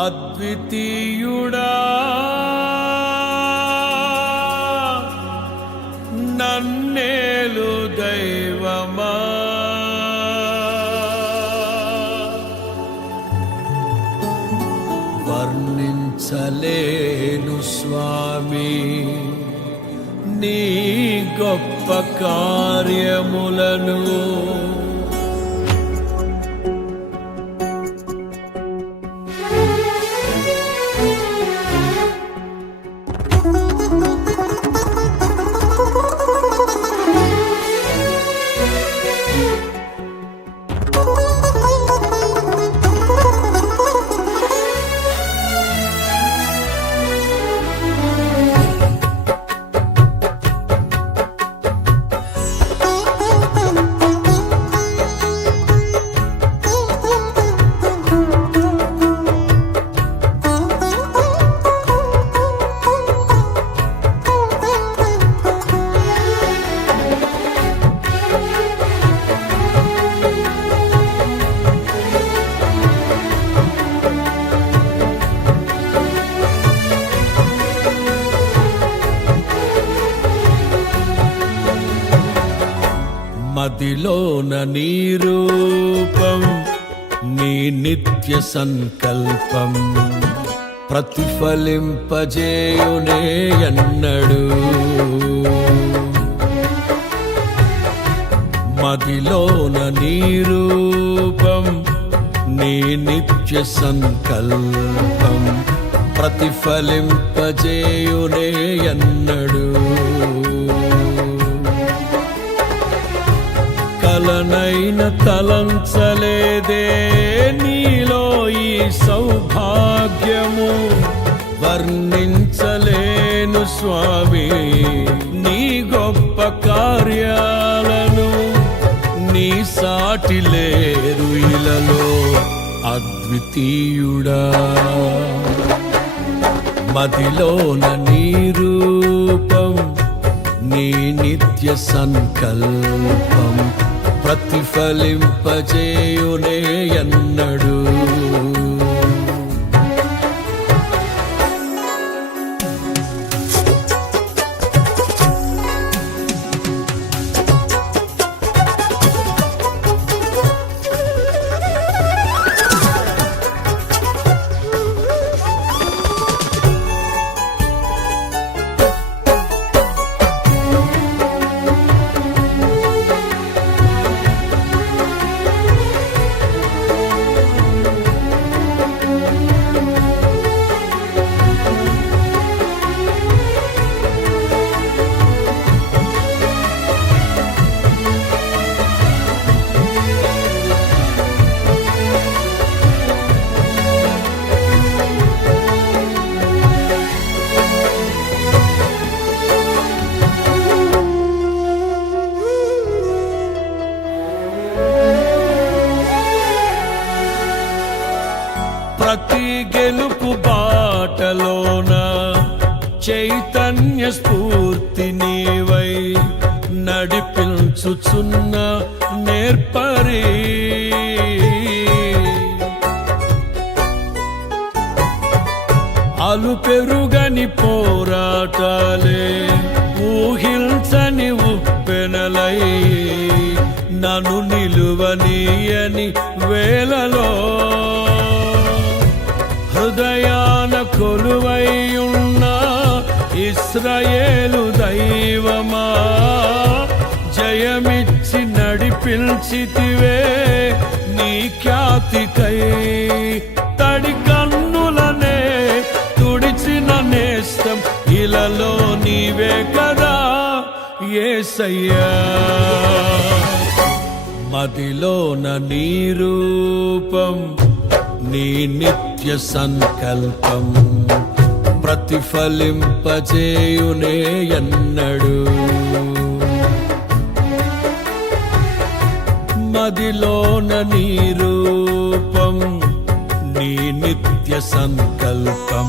అద్వితీయుడా నన్నేలు దైవమా వర్ణించలేను స్వామి నీ గొప్ప కార్యములను. మదిలోన నీ రూపం నీ నిత్య సంకల్పం ప్రతిఫలింపజేయునే ఎన్నడు. మదిలోన నీ రూపం నీ నిత్య సంకల్పం ప్రతిఫలింపజేయునే ఎన్నడు. కలనైన తలంచలేదే నీలో ఈ సౌభాగ్యము, వర్ణించలేను స్వామి నీ గొప్ప కార్యాలను. నీ సాటి లేరు ఇలలో అద్వితీయుడా, మదిలోన నీ రూపం నీ నిత్య సంకల్పం ప్రతిఫలింపజేయునే ఎన్నడు. ప్రతి గెలుపు బాటలోన చైతన్య స్ఫూర్తి నీవై నడిపించుచున్న నేర్పరి. అలు పెరుగని పోరాటాలే ఊహించని ఉప్పెనలై నన్ను నిలువనీయని వేళలో హృదయాన కొలువైయున్న ఇశ్రాయేలు దైవమా, జయమిచ్చి నడిపించితివే నీ ఖ్యాతికై. తడి కన్నులనే తుడిచిన నేస్తం ఇలలో నీవే కదా యేసయ్యా. మదిలోన నీ రూపం నీ నిత్య సంకల్పం ప్రతిఫలింపజేయునే ఎన్నడు. మదిలోన నీ రూపం నీ నిత్య సంకల్పం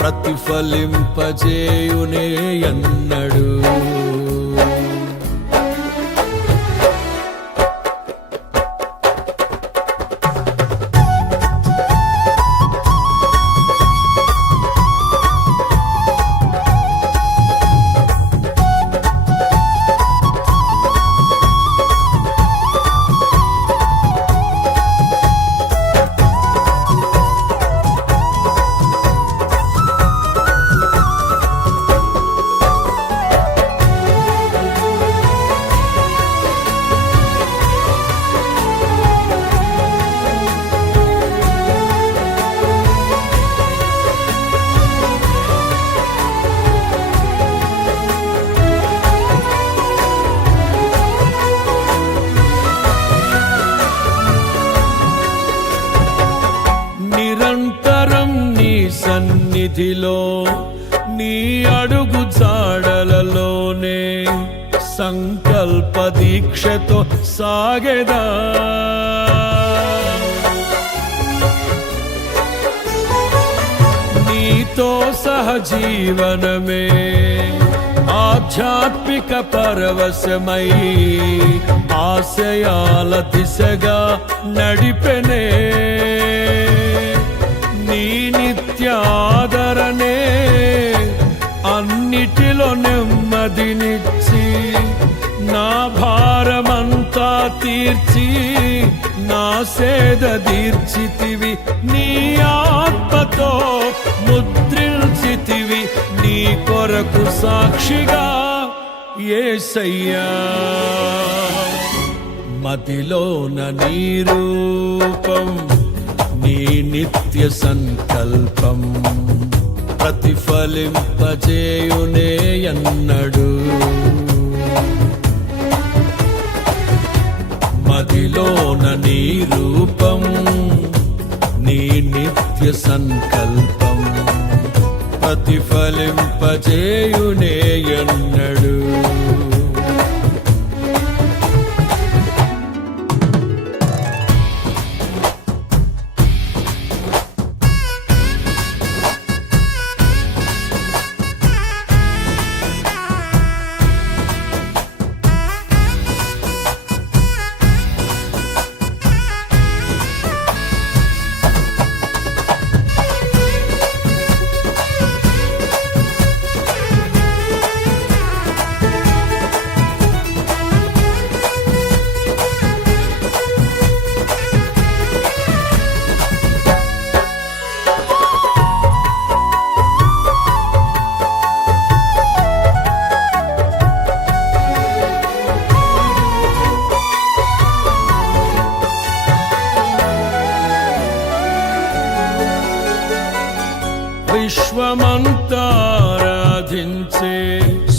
ప్రతిఫలింపజేయునే ఎన్నడు. సన్నిధిలో నీ అడుగు జాడలలోనే సంకల్ప దీక్షతో సాగెదా. నీతో సహజీవనమే ఆధ్యాత్మిక పరవశమై ఆశయాల దిశగా నడిపెనే. నీ నిత్యాదరణే అన్నిటిలో నెమ్మదినిచ్చి నా భారమంతా తీర్చి నా సేద తీర్చితివి. నీ ఆత్మతో ముద్రించితివి నీ కొరకు సాక్షిగా యేసయ్యా. మదిలోన నీ రూపం నీ నిత్య సంకల్పం ప్రతిఫలింపజేయునే అన్నడు. మదిలోన నీ రూపం నీ నిత్య సంకల్పం ప్రతిఫలింపజేయునే అన్నడు. విశ్వమంతారాధించే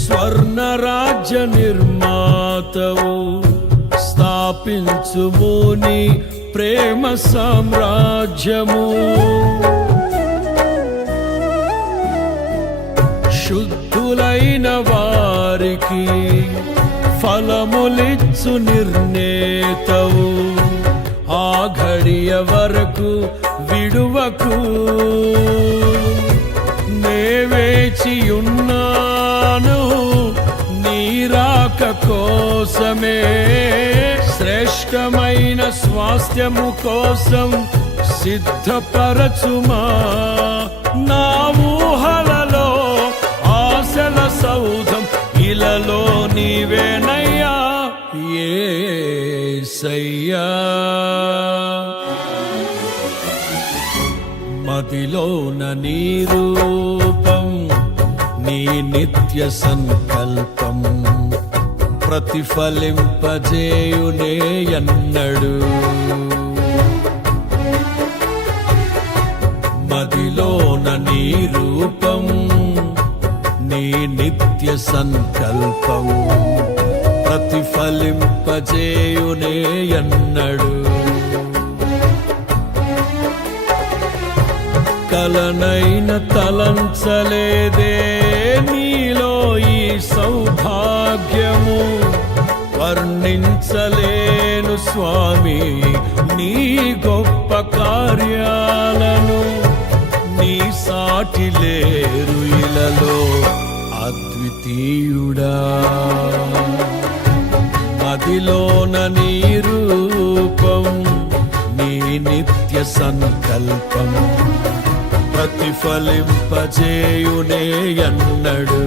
స్వర్ణ రాజ్య నిర్మాతవు స్థాపించుము నీ ప్రేమ సామ్రాజ్యము. శుద్ధులైన వారికి ఫలములిచ్చు నిర్ణేతవు ఆ ఘడియ వరకు విడువకు. నే వేచియున్నాను నీ రాక కోసమే శ్రేష్టమైన స్వాస్థ్యము కోసం సిద్ధపరచుమా. నా ఊహలలో ఆశల సౌధం ఇలలో నీవేనయ్యా యేసయ్యా. మదిలోన నీ రూపం నీ నిత్య సంకల్పం ప్రతిఫలింపజేయునే అన్నడు. మదిలోన నీ రూపం నీ నిత్య సంకల్పం ప్రతిఫలింపజేయునే అన్నడు. కలనైన తలంచలేదే నీలో ఈ సౌభాగ్యము. వర్ణించలేను స్వామి నీ గొప్ప కార్యాలను. నీ సాటి లేరు ఇలలో అద్వితీయుడా. మదిలోన నీ రూపం నీ నిత్య సంకల్పం ప్రతిఫలింపజేయునే అన్నడు.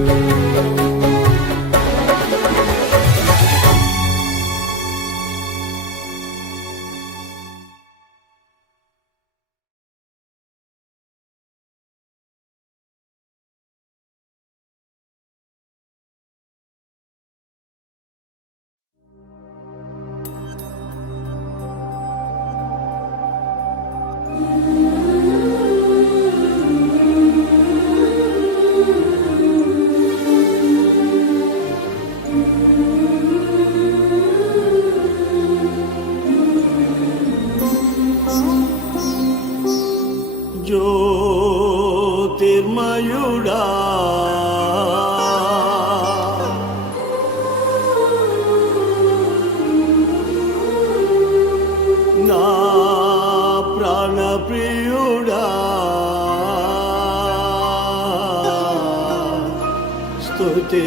స్తుతి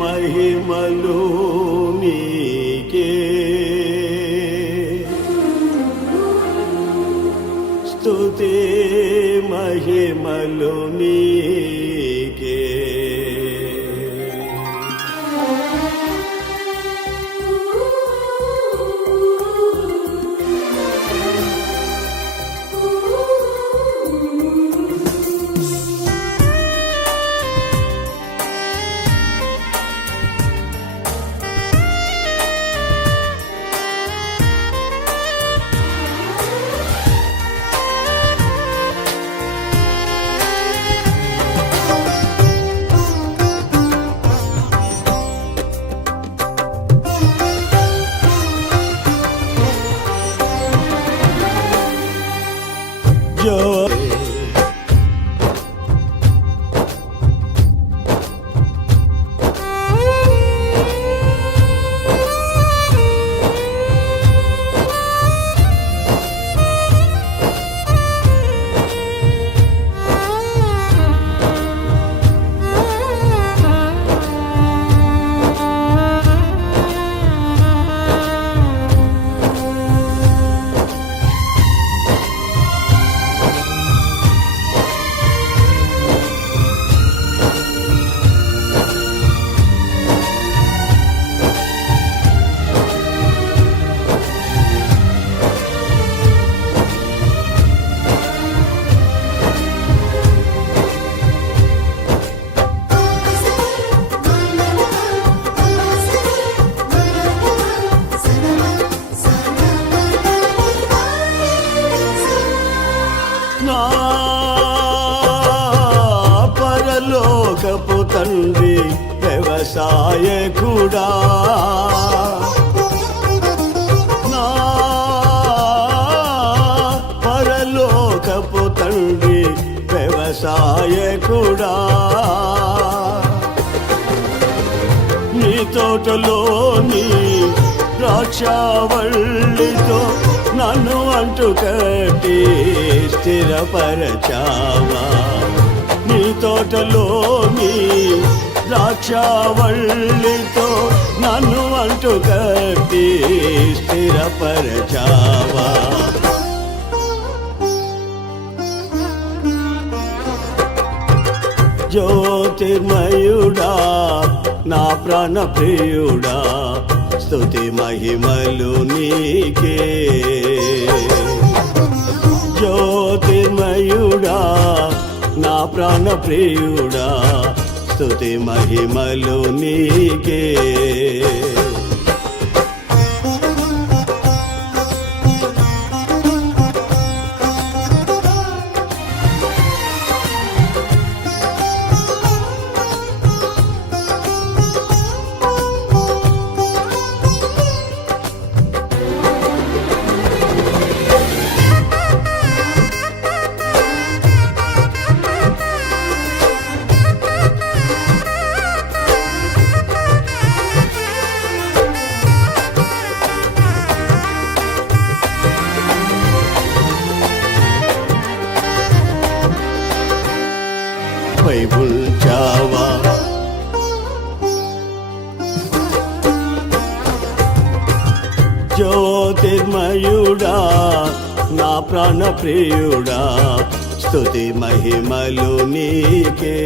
మహిమలు నీకే, స్తుతి మహిమలు నీకే. పరలోకపు తండ్రి వ్యవసాయకుడా, నా పరలోకపు తండ్రి వ్యవసాయకుడా, నీ తోటలోని ద్రాక్షావల్లితో నన్ను అంటు కట్టి స్థిరపరచావా, నీ తోటలోని ద్రాక్షావల్లితో నన్ను అంటు కట్టి స్థిరపరచావా. జ్యోతిర్మయుడా నా ప్రాణ ప్రియుడా, స్తుతి మహిమలు నీకే, జ్యోతిర్మయుడా నా ప్రాణ ప్రియుడా, స్తుతి మహిమలు నీకే. ఉంచావా, జ్యోతిర్మయుడా నా ప్రాణ ప్రియుడా, స్తుతి మహిమలు నీకే,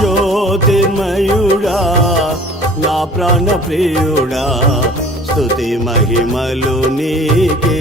జ్యోతిర్మయుడా నా ప్రాణ ప్రియుడా, స్తుతి మహిమలు నీకే.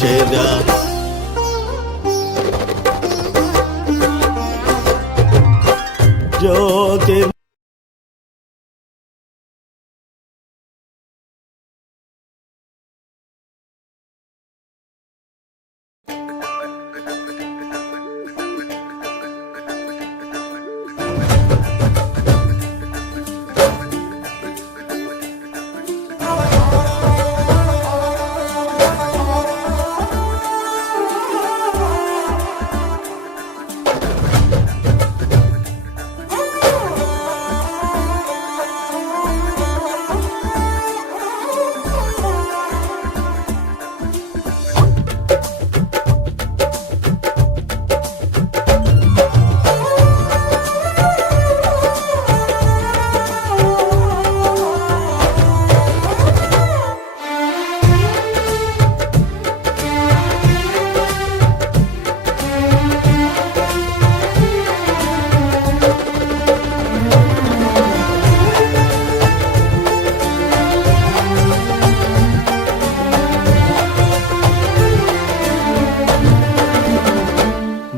చేదా జ్యోతి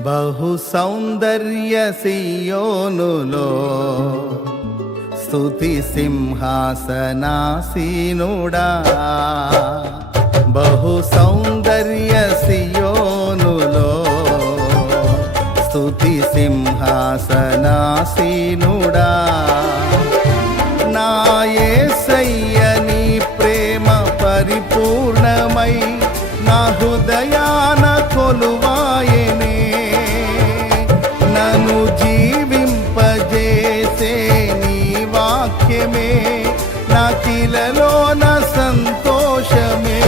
బహు సౌందర్య సియోనులో స్తుతి సింహాసనాసీనుడా, బహు సౌందర్య సియోనులో స్తుతి సింహాసనాసీనుడా, నా యేసయ్య నీ ప్రేమ పరిపూర్ణమై నా హృదయాన కొలువాయనే, నన్ను జీవింపజేసే నీ వాక్యమే నాకిలలోన సంతోషమే.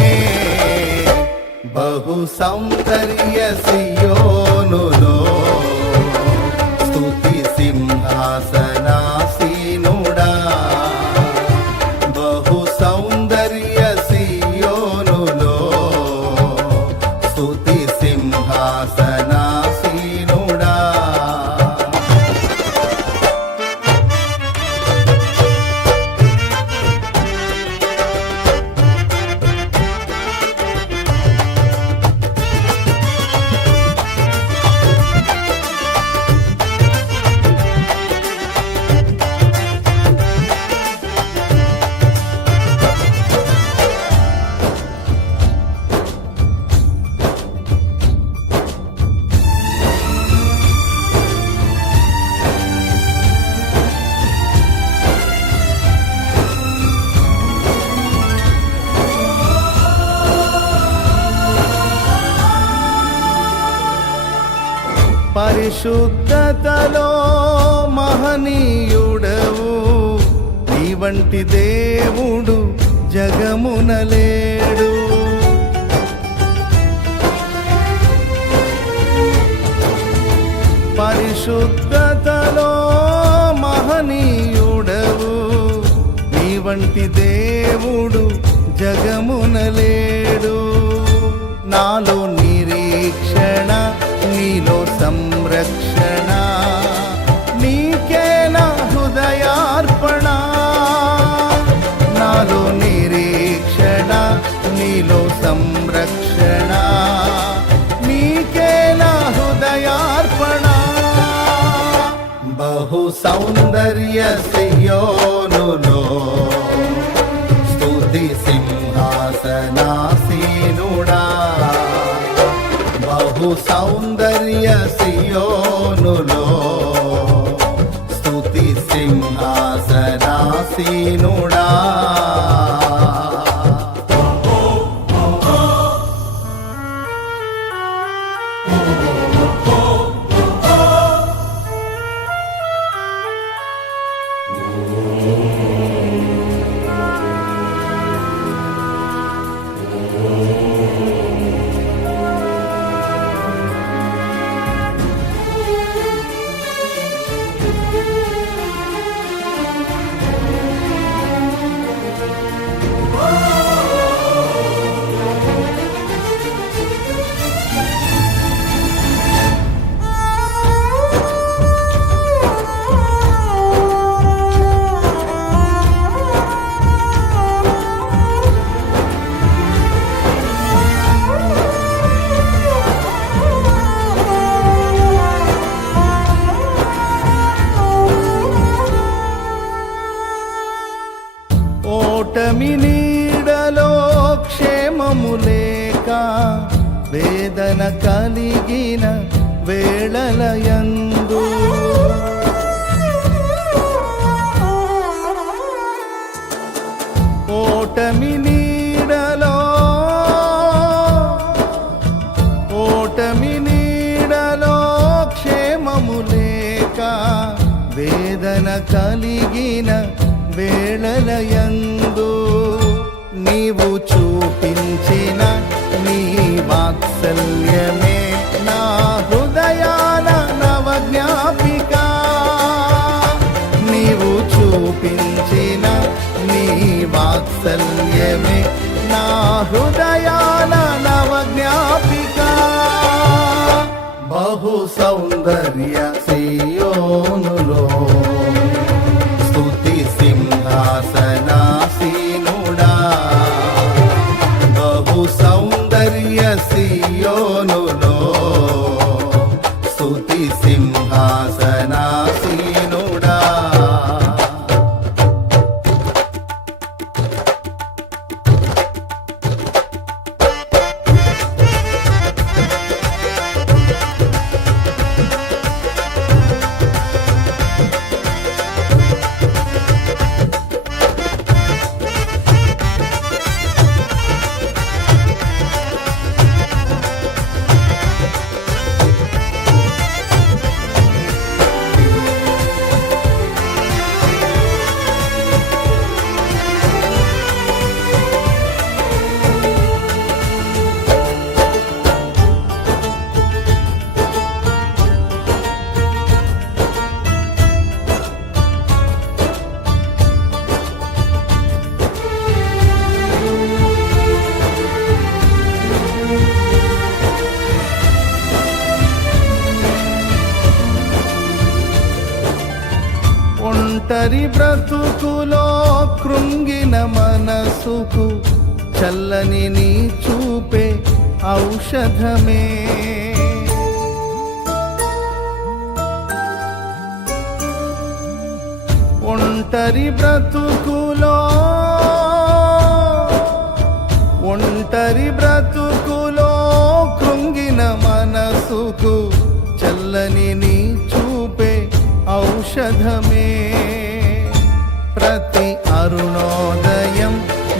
బహు సౌందర్య సియోనులో స్తుతి సింహాసనాసీనుడా, బహు సౌందర్య సియోనులో స్తుతి సింహాసనాసీనుడా. పరిశుద్ధతలో మహనీయుడవు, నీ వంటి దేవుడు జగమున లేడు. పరిశుద్ధతలో మహనీయుడవు, నీ వంటి దేవుడు జగమున లేడు. నాలో నిరీక్షణ, నీలో సంరక్షణ, నీకే నా హృదయార్పణ. నాలో నిరీక్షణ, నీలో సంరక్షణ, నీకే నా హృదయార్పణ. బహు సౌందర్య సియోనులో స్తుతి సింహాసనాసీనుడా, బహు సౌందర్య సియోనులో స్తుతి సింహాసనాసీనుడా. ఓటమి నీడలో క్షేమము లేక వేదన కలిగిన వేళలయందు ఓటమి నీడలో క్షేమము లేక వేదన కలిగిన వేళలయందు నీవు చూపించిన నీ వాత్సల్యమే నా హృదయాన నవజ్ఞాపిక. నీవు చూపించిన నీ వాత్సల్యమే నా హృదయాన నవజ్ఞాపిక. బహు సౌందర్య సియోనులో స్తుతి సింహాసనాసీనుడా. బహు సౌందర్య సియోనులో స్తుతి సింహాసనాసీనుడా. ఒంటరి బ్రతుకులో కృంగిన మనసుకు చల్లని నీ చూపే ఔషధమే. ఒంటరి బ్రతుకులో కృంగిన మనసుకు చల్లని నీ చూపే ఔషధమే. ప్రతి అరుణోదయం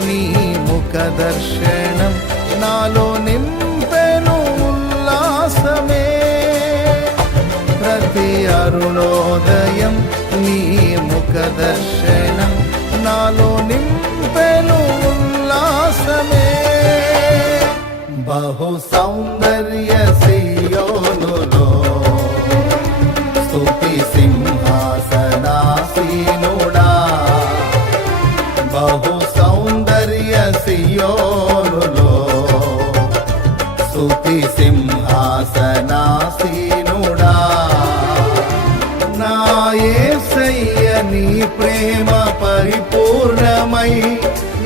నీ ముఖ దర్శనం నాలో నింపెను ఉల్లాసమే. ప్రతి అరుణోదయం నీ ముఖ దర్శనం నాలో నింపెను ఉల్లాసమే. బహు సౌందర్య సియోనులో స్తుతి సింహాసనాసీనుడా. బహు సౌందర్య సియోనులో స్తుతి సింహాసనాసీనుడా. నా యేసయ్య నీ ప్రేమ పరిపూర్ణమై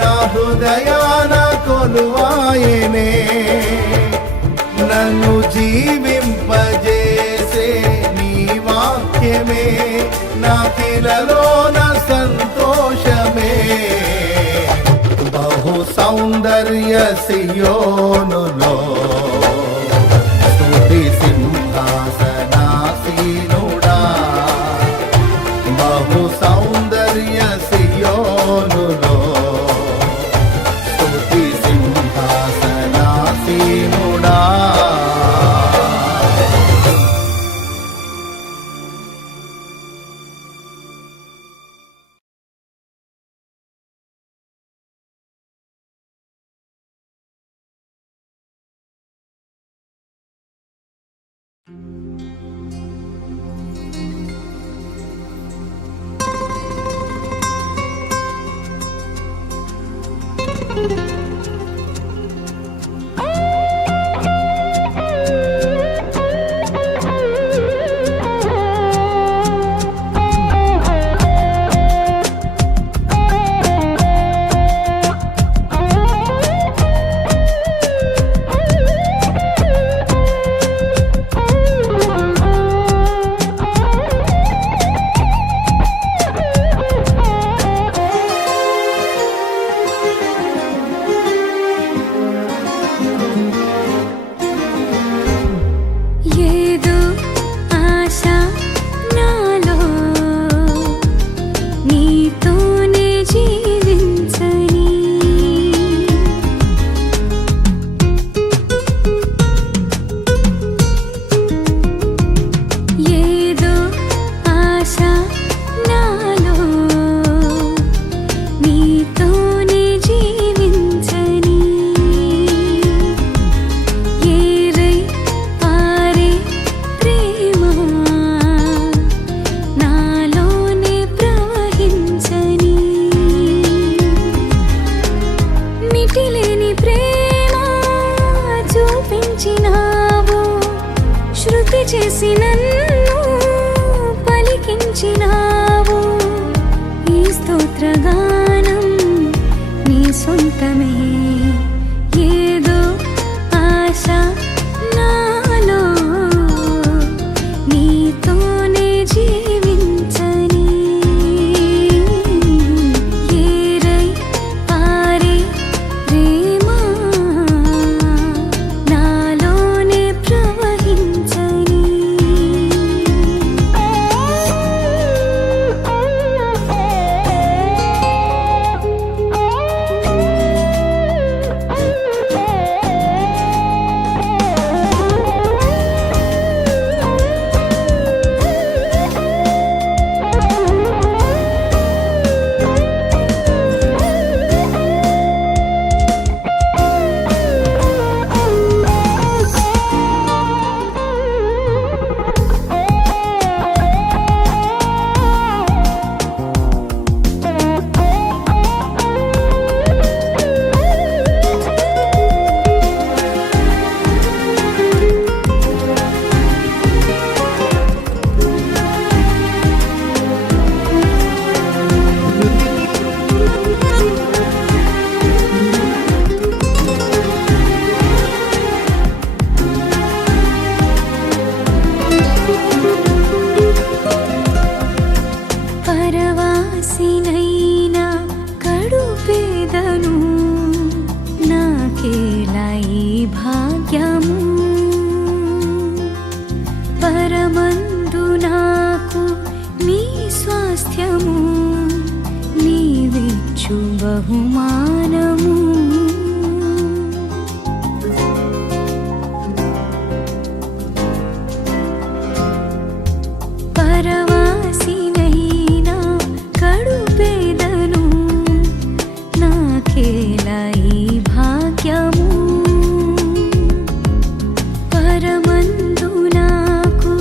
నా హృదయాన కొలువాయనే. నన్ను జీవింపజేసే నీ వాక్యమే నాకిలలోన సంతోషమే. బహు సౌందర్య సియోనులో స్తుతి సింహాసనాసీనుడా. బహు సౌందర్య సియోనులో స్తుతి సింహాసనాసీనుడా. సొంతమే ఏదో ఆశ నాలో నీతోనే జీవించని ఏరై పారే ప్రేమ నాలోనే ప్రవహించని పరవాసినైనా కడుపేదను నాకేలా ఈ భాగ్యము పరమందు నాకు నీ స్వాస్థ్యము నీవిచ్చు బహుమానము పరవాసినైనా కడుపేదను నాకేలా ఈ భాగ్యము పరమందు నాకు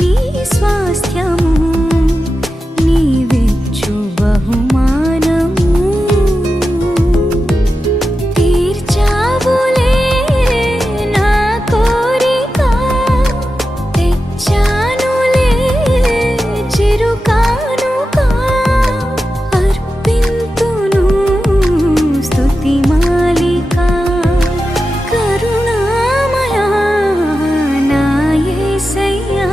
నీ స్వాస్థ్యము నీవిచ్చు బహుమానము తీర్చావులే నా కోరిక తెచ్చానులే చిరుకానుక అర్పింతును స్తుతి మాలిక కరుణామయా నా యేసయ్యా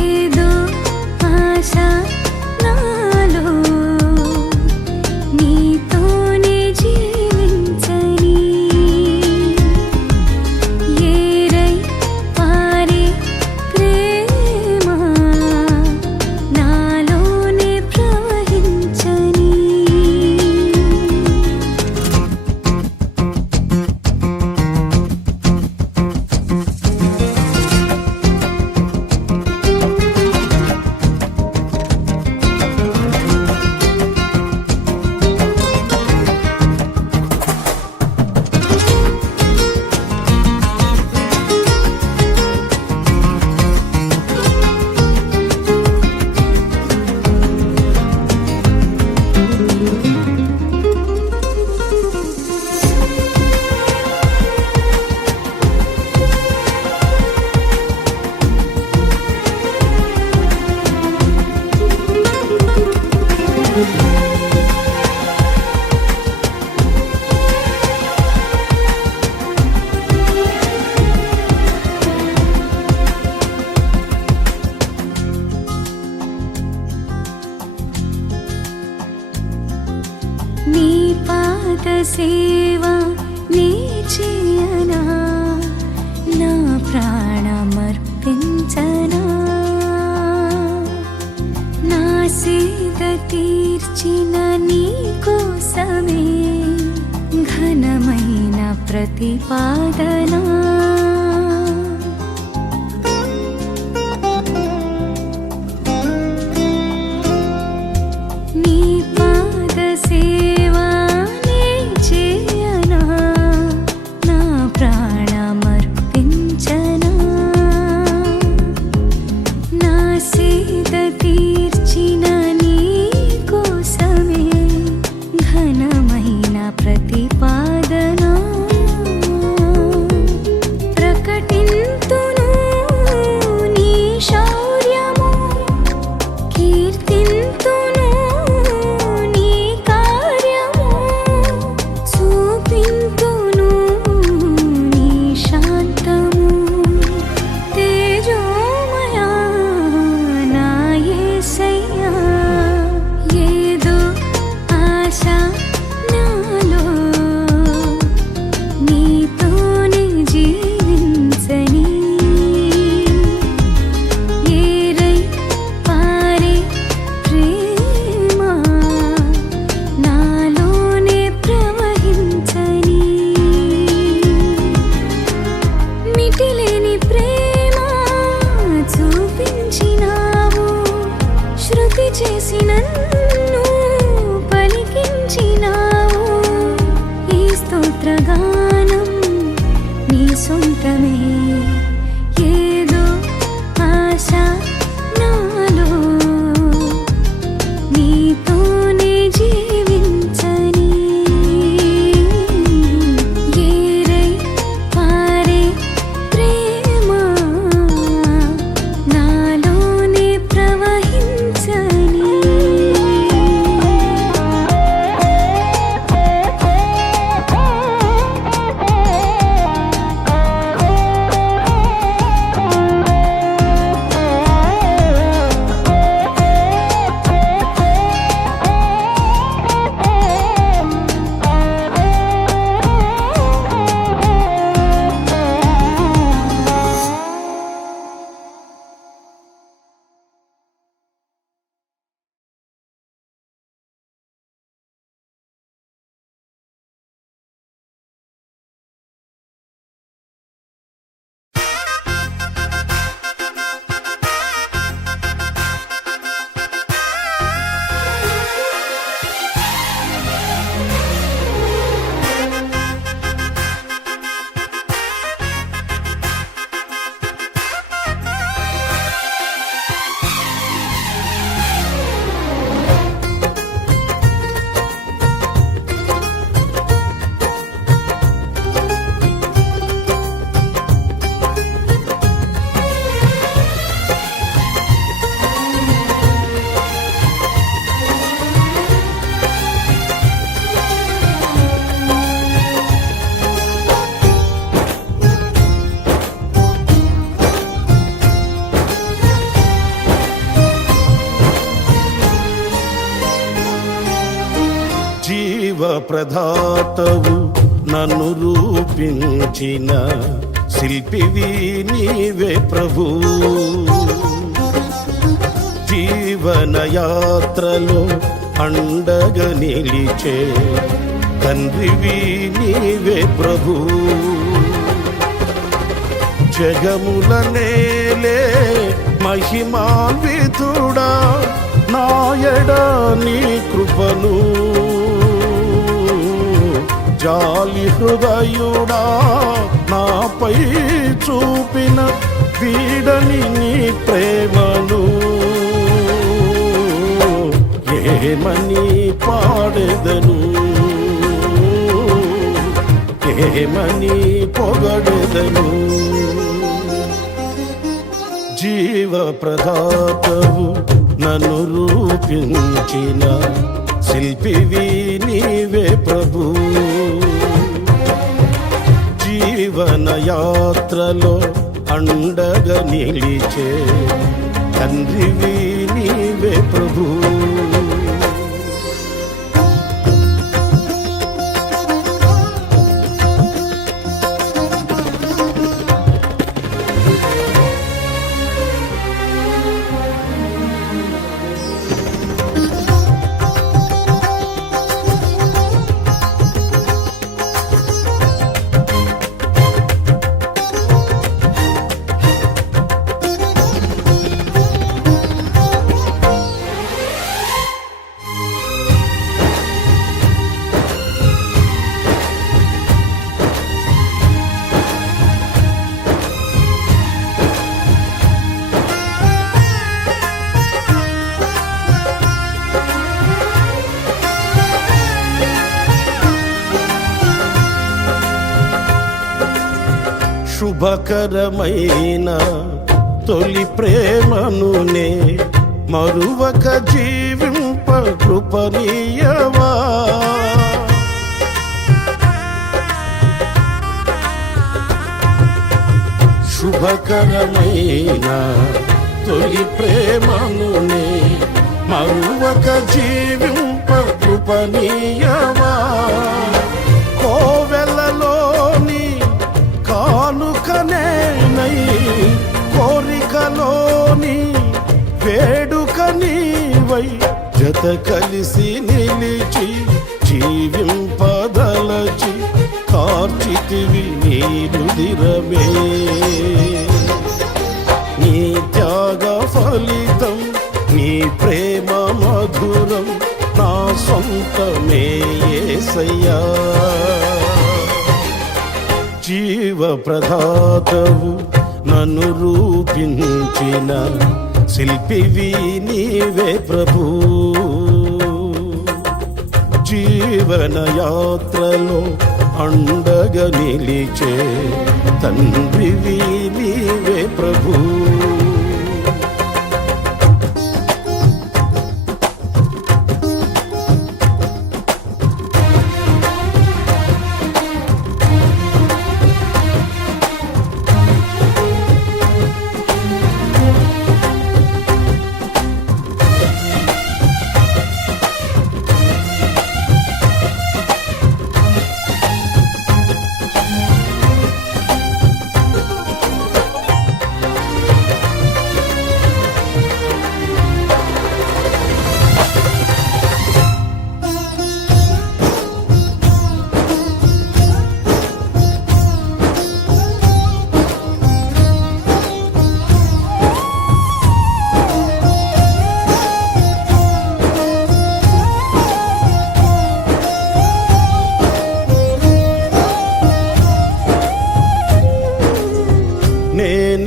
ఏదో ఆశ నాలో నీతోనే జీవించని ఏరై పారే ప్రేమ నాలోనే ప్రవహించని నీ పాద సేవ నీ చేయనా నా ప్రాణమర్పించనా నా సేద తీర్చిన నీ కోసమే ఘనమైన ప్రతిపాదన నీ పాద సేవా నీ చేయనా నా ప్రాణమర్పించనా నా సేద తీర్చిన నీ కోసమే ఘనమైన ప్రతిపాదన ప్రదాతవు నన్ను రూపించిన శిల్పివి నీవే ప్రభు. జీవన యాత్రలో అండగా నిలిచే తండ్రివి నీవే ప్రభు. జగముల నేలే మహిమాన్వితుడా నాయడ నీ కృపను జాలి హృదయుడా నాపై చూపిన వీడని నీ ప్రేమను ఏమని పాడెదను ఏమని పొగడెదను. జీవ ప్రదాతవు నన్ను రూపించిన శిల్పివి నీవే ప్రభు. జీవన యాత్రలో అండగా నిలిచే తండ్రివి నీవే ప్రభు. శుభకరమైన తొలి ప్రేమనునే మరువక జీవింప కృపనీయవా. శుభకరమైన తొలి ప్రేమనునే మరువక జీవింప కృపనీయవా. కోవెలలోని కానుకనేనై కోరికలోని వేడుక నీవై జత కలిసి నిలిచి జీవింపదలచి కార్చితివి నీ రుధిరమే. నీ త్యాగ ఫలితం నీ ప్రేమ మధురం నా సొంతమే యేసయ్యా. జీవ ప్రదాతవు నన్ను రూపించిన శిల్పివి నీవే ప్రభు. జీవన యాత్రలో అండగా నిలిచే తండ్రివి నీవే ప్రభు.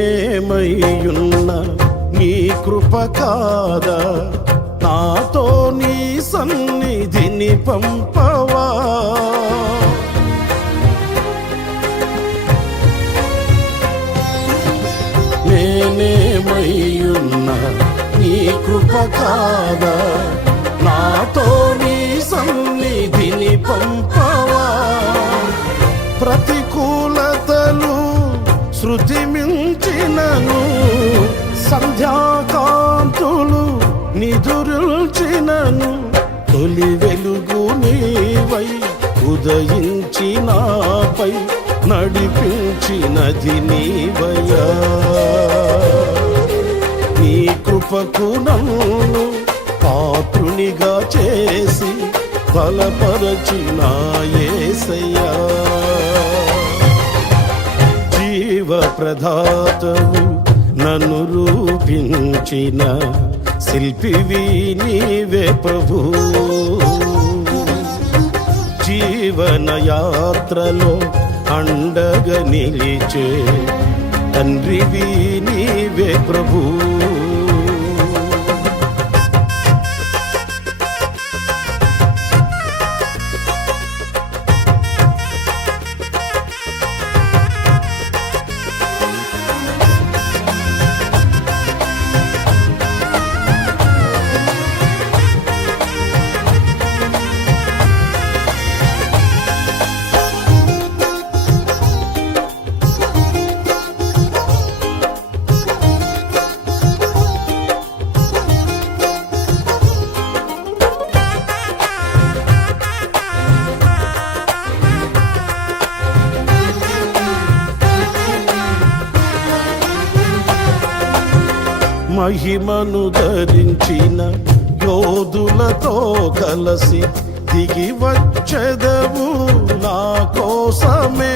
నేనేమయ్యున్న నీ కృప కాదా నాతో నీ సన్నిధిని పంపవా. నేనేమయ్యున్న నీ కృప కాదా నాతో నీ సన్నిధిని పంపవా. ప్రతికూలతలు శృతి మించినను సంధ్యాకాంతులు నిదురుల్చినను తొలి వెలుగు నీవై ఉదయించి నాపై నడిపించినది నీవయ్యా. నీ కృపకు నన్ను పాత్రునిగా చేసి బలపరచిన యేసయ్యా. జీవ ప్రదాతవు నన్ను రూపించిన శిల్పివి నీవే ప్రభు. జీవన యాత్రలో అండగా నిలిచే తండ్రివి నీవే ప్రభు. మహిమను ధరించిన యోధులతో కలసి దిగి వచ్చెదవు నా కోసమే.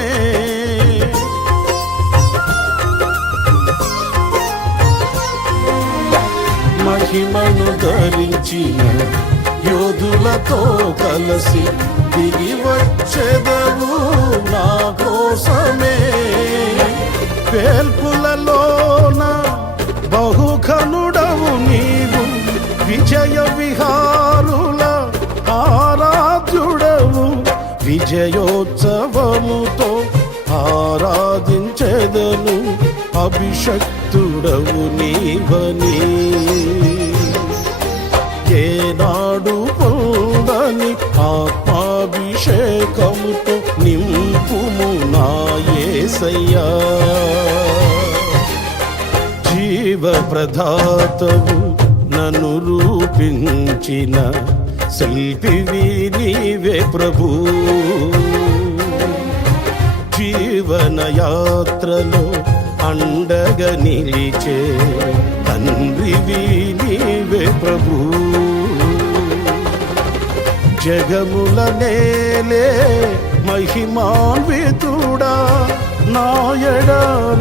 మహిమను ధరించిన యోధులతో కలసి దిగి వచ్చెదవు నా కోసమే. వేల్పులలోన బహుఘనుడవు నీవు, విజయ విహారుల ఆరాధ్యుడవు. విజయోత్సవముతో ఆరాధించెదను, అభిషక్తుడవు నీవని. ఏనాడు పొందని ఆత్మాభిషేకముతో నింపుము నా యేసయ్యా. జీవ ప్రదాతవు నన్ను రూపించిన శిల్పివి నీవే ప్రభు. జీవన యాత్రలో అండగా నిలిచే తండ్రివి నీవే ప్రభు. జగముల నేలే మహిమాన్వితుడా, నాయడ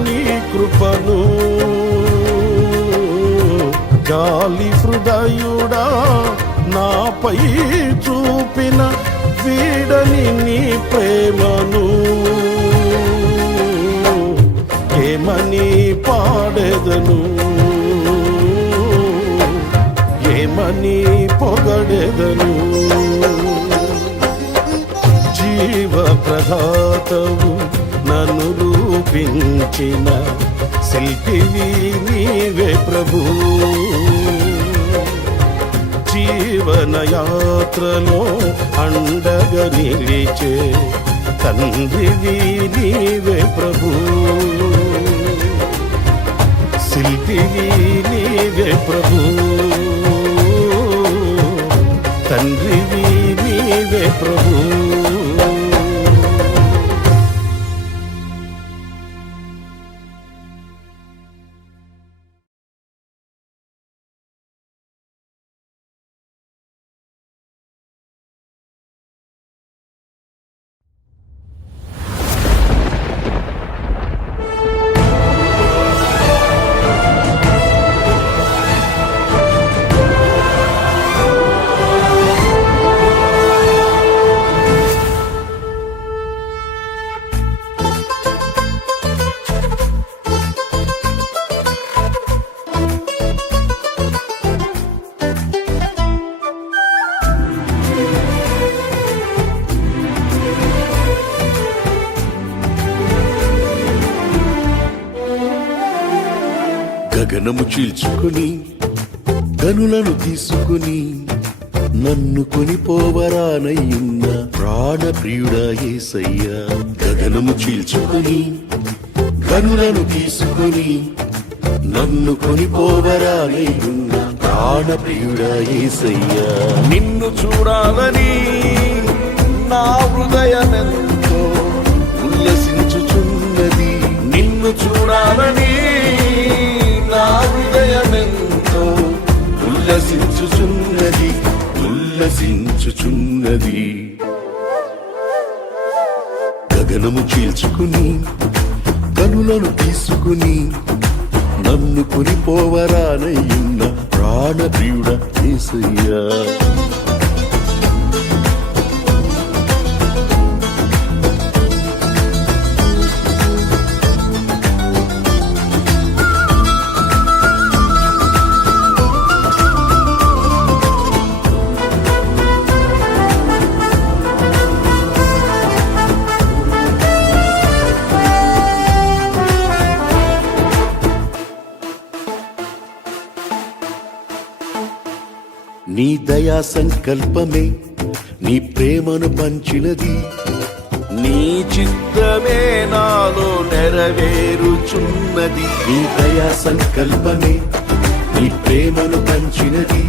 నీ కృపను జాలి హృదయుడా నాపై చూపిన వీడని నీ ప్రేమను ఏమని పాడెదను, ఏమని పొగడెదను. జీవ ప్రదాతవు నన్ను రూపించిన శిల్పివి నీవే ప్రభు. జీవన యాత్రలో అండగా నిలిచే తండ్రివి నీవే ప్రభు. శిల్పివి నీవే ప్రభు, తండ్రివి నీవే ప్రభు. గగనము చీల్చుకొని గనులను తీసుకుని నన్ను కొనిపోవరానయ్యున్న ప్రాణ ప్రియుడా యేసయ్యా. గగనము చీల్చుకొని గనులను తీసుకుని నన్ను కొనిపోవరానయ్యున్న ప్రాణప్రియుడా యేసయ్యా నిన్ను చూడాలని నా హృదయమెంతో ఉల్లసించుచున్నది నిన్ను చూడాలని నా హృదయమెంతో ఉల్లసించుచున్నది గగనము చీల్చుకుని కనులను తీసుకుని నన్ను కొనిపోవరానయ్యున్న ప్రాణప్రియుడా యేసయ్యా నీ దయా సంకల్పమే నీ ప్రేమను పంచినది నీ చిత్తమే నాలో నెరవేరుచున్నది నీ దయా సంకల్పమే నీ ప్రేమను పంచినది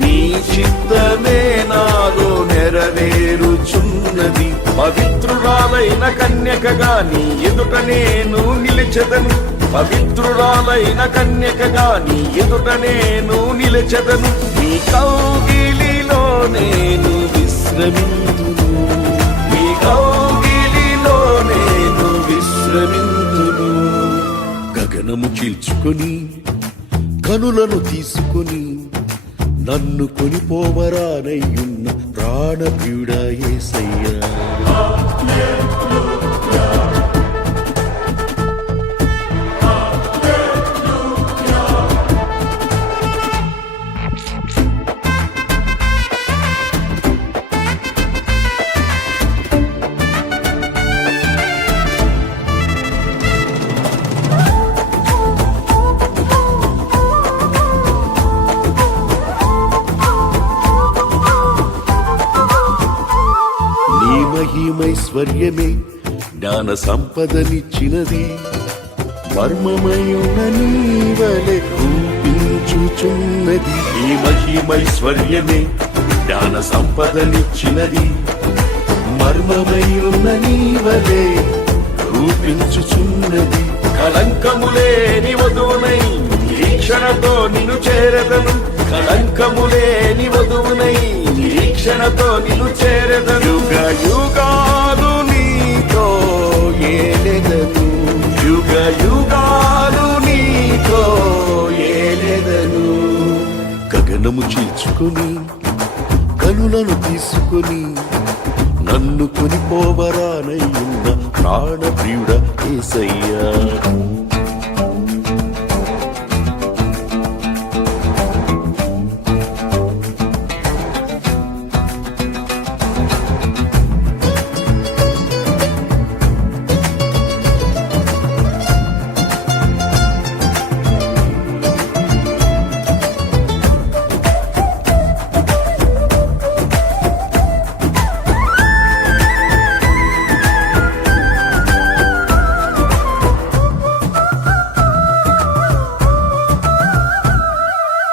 నీ చిత్తమే నాలో నెరవేరుచున్నది పవిత్రురాలైన కన్యకగా నీ ఎదుట నేను నిలిచెదను పవిత్రురాలైన కన్యకగా నీ ఎదుట నేను నిలిచెదను నీ కౌగిలిలో నేను విశ్రమింతును నీ కౌగిలిలో నేను విశ్రమింతును గగనము చీల్చుకొని కనులను తీసుకొని నన్ను కొనిపోవరానయ్యున్న ప్రాణప్రియుడా యేసయ్యా మహిమైశ్వర్యమే జ్ఞాన సంపదనిచ్చినది మర్మమయున నీవలె రూపించుచున్నది ఈ మహిమైశ్వర్యమే జ్ఞాన సంపదనిచ్చినది మర్మమయున నీవలె రూపించుచున్నది కళంకములేని వధువునై నిరీక్షణతో నిన్ను చేరదను కళంకములేని వధువునై నిరీక్షణతో నిన్ను చేరదను యుగ యుగాలు నీతో ఏలెదను యుగ యుగాలు నీతో ఏలెదను గగనము చీల్చుకొని కనులను తీసుకొని నన్ను కొనిపోవరానయ్యున్న ప్రాణప్రియుడా యేసయ్యా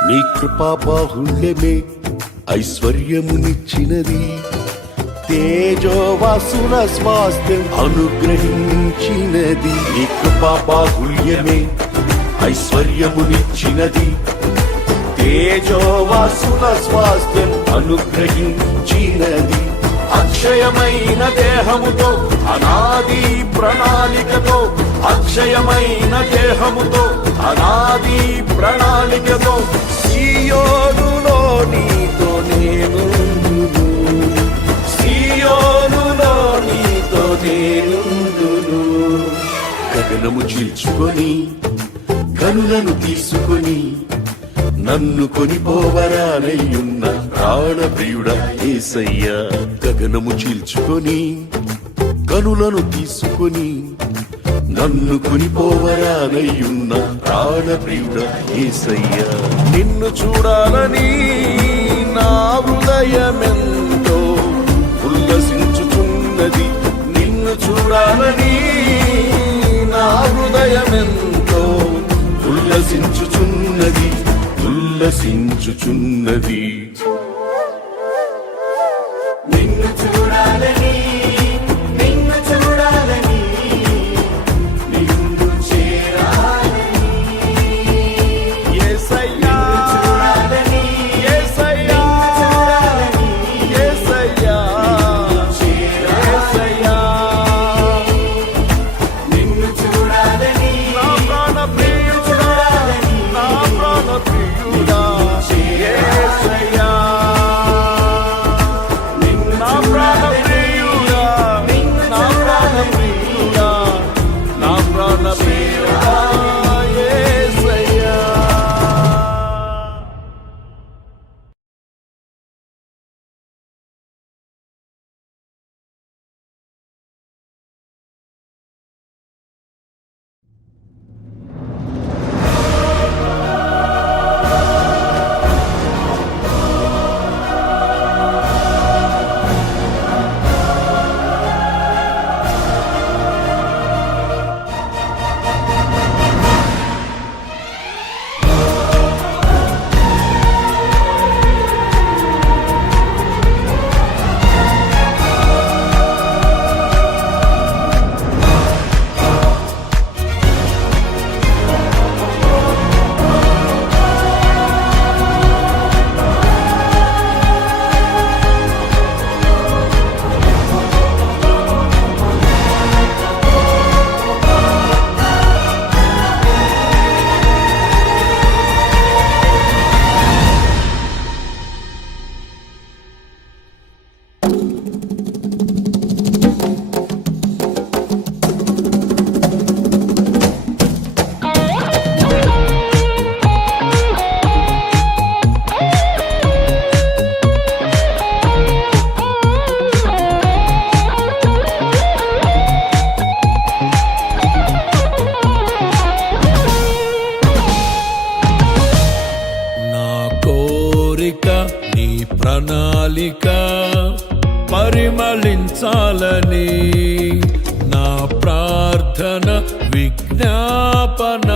నీ కృపా బాహుళ్యమే ఐశ్వర్యమునిచ్చినది తేజోవాసుల స్వాస్థ్యం అనుగ్రహించినది నీ కృపా బాహుళ్యమే ఐశ్వర్యమునిచ్చినది తేజోవాసుల స్వాస్థ్యం అనుగ్రహించినది అక్షయమైన దేహముతో అనాది ప్రణాళికతో అక్షయమైన దేహముతో అనాది ప్రణాళికతో సియోనులో నీతో నేనుందును సియోనులో నీతో నేనుందును గగనము చీల్చుకొని కనులను తీసుకొని నన్ను కొనిపోవరానయ్యున్న ప్రాణప్రియుడా యేసయ్యా గగనము చీల్చుకొని కనులను తీసుకొని నన్ను కొనిపోవరానయ్యున్న ప్రాణప్రియుడా యేసయ్యా నిన్ను చూడాలని నా హృదయమెంతో ఉల్లసించుచున్నది నిన్ను చూడాలని నా హృదయమెంతో ఉల్లసించుచున్నది ఉల్లసించుచున్నది. నిన్ను చూడాలని నిన్ను చూడాలని నిన్ను చేరాలని యేసయ్యా చూడాలని యేసయ్యా చూడాలని యేసయ్యా యేసయ్యా నిన్ను చూడాలని నా ప్రాణ ప్రియుడా నా ప్రాణ ప్రియుడా యేసయ్యా నా ప్రాణ ప్రియుడా నా ప్రాణ ప్రియుడా నా ప్రాణ ప్రియుడా యేసయ్యా. నా కోరిక నీ ప్రణాళిక పరిమళించాలని నా ప్రార్థన విజ్ఞాపన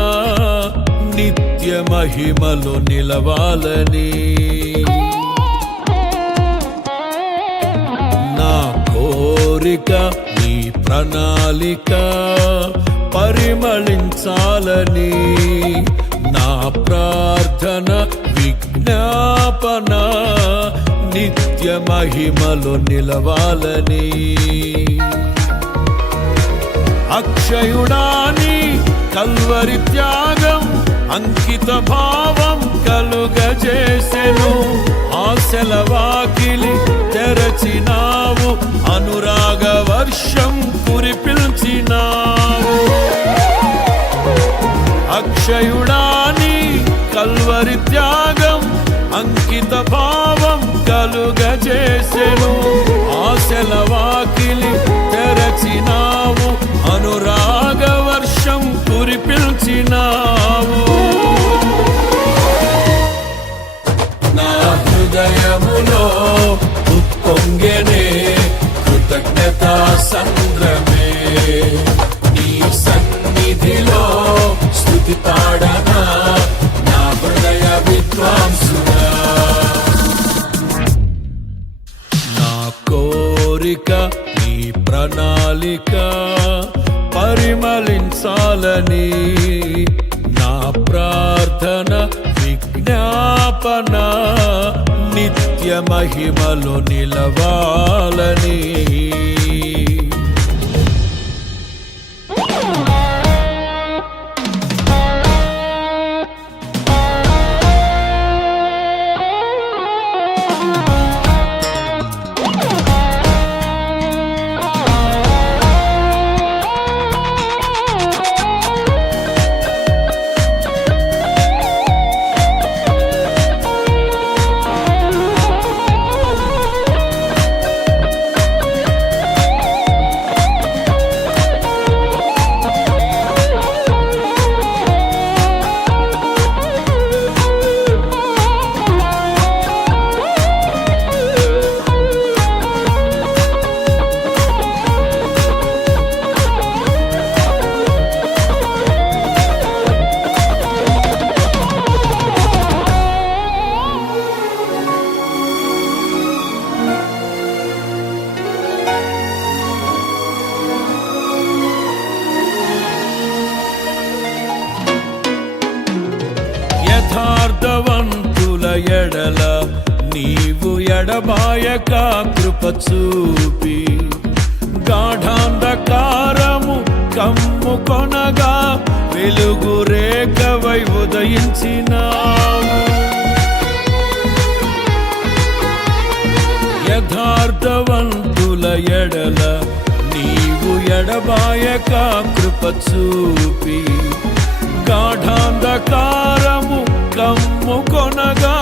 నిత్య మహిమలో నిలవాలని నా కోరిక నీ ప్రణాళిక పరిమళించాలని నా ప్రార్థన విజ్ఞాపన నిత్య మహిమలో నిలవాలని అక్షయుడాని కల్వరి త్యాగం అంకిత భావం కలుగజేసెను ఆశల వాకిలి తెరచినావు అనురాగ వర్షం కురిపిల్చినావు అక్షయుడాని కల్వరి త్యాగం అంకిత భావం కలుగజేసెను ఆశల వాకిలి తెరచినావు అనురాగ వర్షం కురిపిల్చినావు నా హృదయములో ఉప్పొంగెనే కృతజ్ఞతా సంద్రమే నీ సన్నిధిలో స్తుతి పాడనా నా హృదయ విద్వాంసుడా నా కోరిక నీ ప్రణాళిక పరిమళించాలని నా ప్రార్థన విజ్ఞాపన నిత్య మహిమలో నిలవాలని ఎడబాయక కృప చూపి గాఢాంధకారము కమ్ము కొనగా వెలుగు రేఖవై ఉదయించినావు. యథార్థవంతుల ఎడల నీవు ఎడబాయక కృప చూపి గాఢాంధకారము కమ్ము కొనగా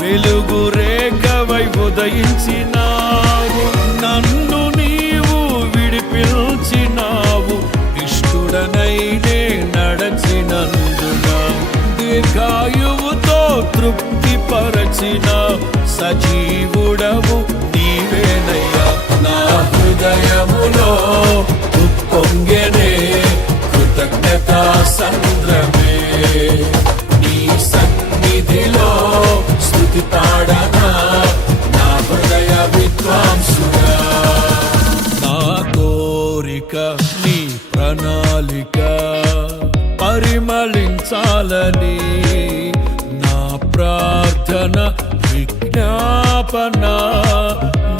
వెలుగు రేఖవై ఉదయించినావు. నన్ను నీవు విడిపించినావు, ఇష్టుడనైనే నడచినందున దీర్ఘాయువుతో తృప్తిపరచిన సజీవుడవు నీవేనయ్యా. నా హృదయములో ఉప్పొంగెనే కృతజ్ఞతా సంద్రమే, నీ సన్నిధిలో స్తుతి పాడనా నా హృదయ విద్వాంసుడా. నా కోరిక నీ ప్రణాళిక పరిమళించాలని, నా ప్రార్థన విజ్ఞాపన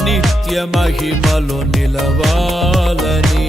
నిత్య మహిమలో నిలవాలని.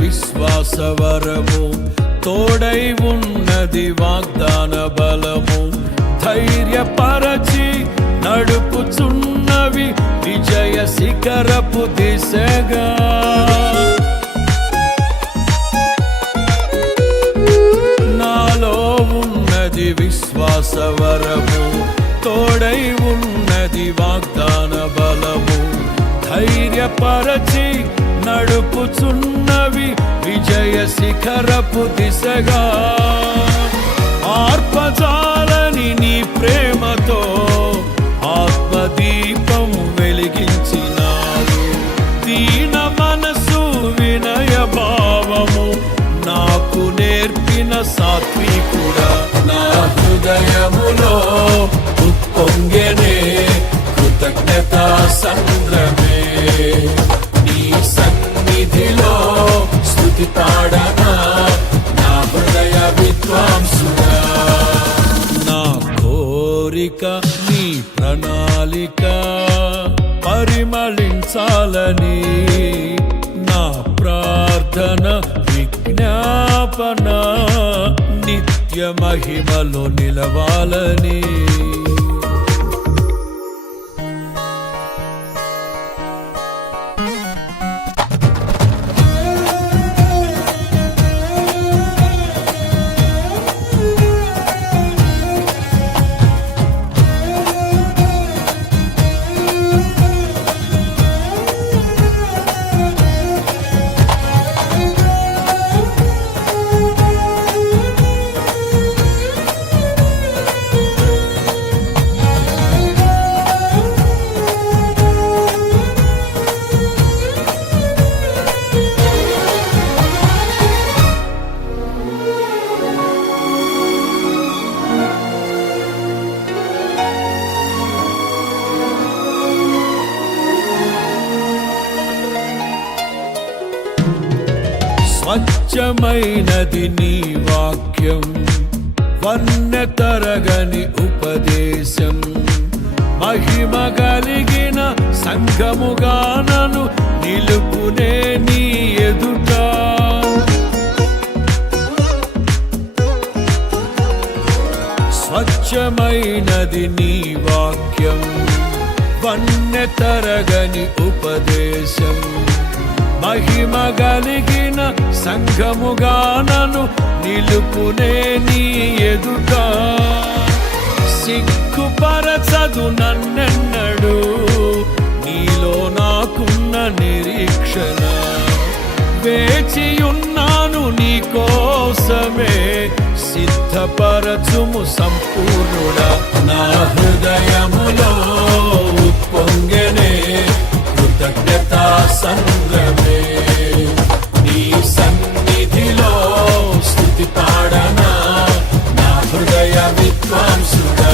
విశ్వాసవరము తోడై ఉన్నది వాగ్దాన బలము, ధైర్యపరచి నడుపుచున్నవి విజయ శిఖరపు దిశగా. నాలో ఉన్నది విశ్వాసవరము తోడై ఉన్నది వాగ్దాన బలము, ధైర్యపరచి నడుపుచున్నవి విజయ శిఖరపు దిశగా. ఆర్పజాలని నీ ప్రేమతో ఆత్మదీపం వెలిగించినావు. దీన మనసు వినయ భావము నాకు నేర్పిన సాత్వికుడా. నా హృదయములో ఉప్పొంగెనే కృతజ్ఞతా సంద్రమే, నీ సన్నిధిలో స్తుతి పాడనా నా హృదయ విద్వాంసుడా. నా కోరిక నీ ప్రణాళిక పరిమళించాలని, నా ప్రార్థన విజ్ఞాపన నిత్య మహిమలో నిలవాలని. స్వచ్ఛమైనది నీ వాక్యం, వన్నె తరగని ఉపదేశం, మహిమ కలిగిన సంఘముగా నన్ను నిలుపునే నీ ఎదుట. స్వచ్ఛమైనది నీ వాక్యం, వన్నె తరగని ఉపదేశం, మహిమ కలిగిన సంఘముగానను నిలుపునే నీ ఎదుట సిగ్గుపరచదు నన్నెన్నడు నీలో నాకున్న నిరీక్షణ వేచియున్నాను నీ కోసమే సిద్ధపరచుము సంపూర్ణుడా నా హృదయములో ఉప్పొంగెనే కృతజ్ఞతా సంద్రమే నీ సన్నిధిలో స్తుతి పాడనా నా హృదయ విద్వాంసుడా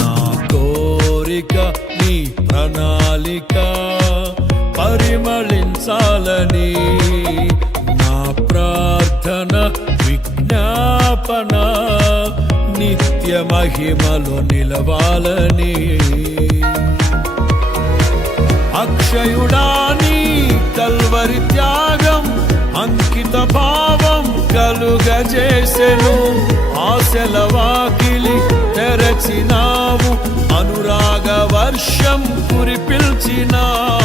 నా కోరిక నీ ప్రణాళిక పరిమళించాలని నా ప్రార్థన విజ్ఞాపన నిత్య మహిమలో నిలవాలని అక్షయుడాని కల్వరి త్యాగం అంకిత భావం కలుగజేసెను ఆశల వాకిలి తెరచినావు అనురాగ వర్షం కురిపిల్చినావు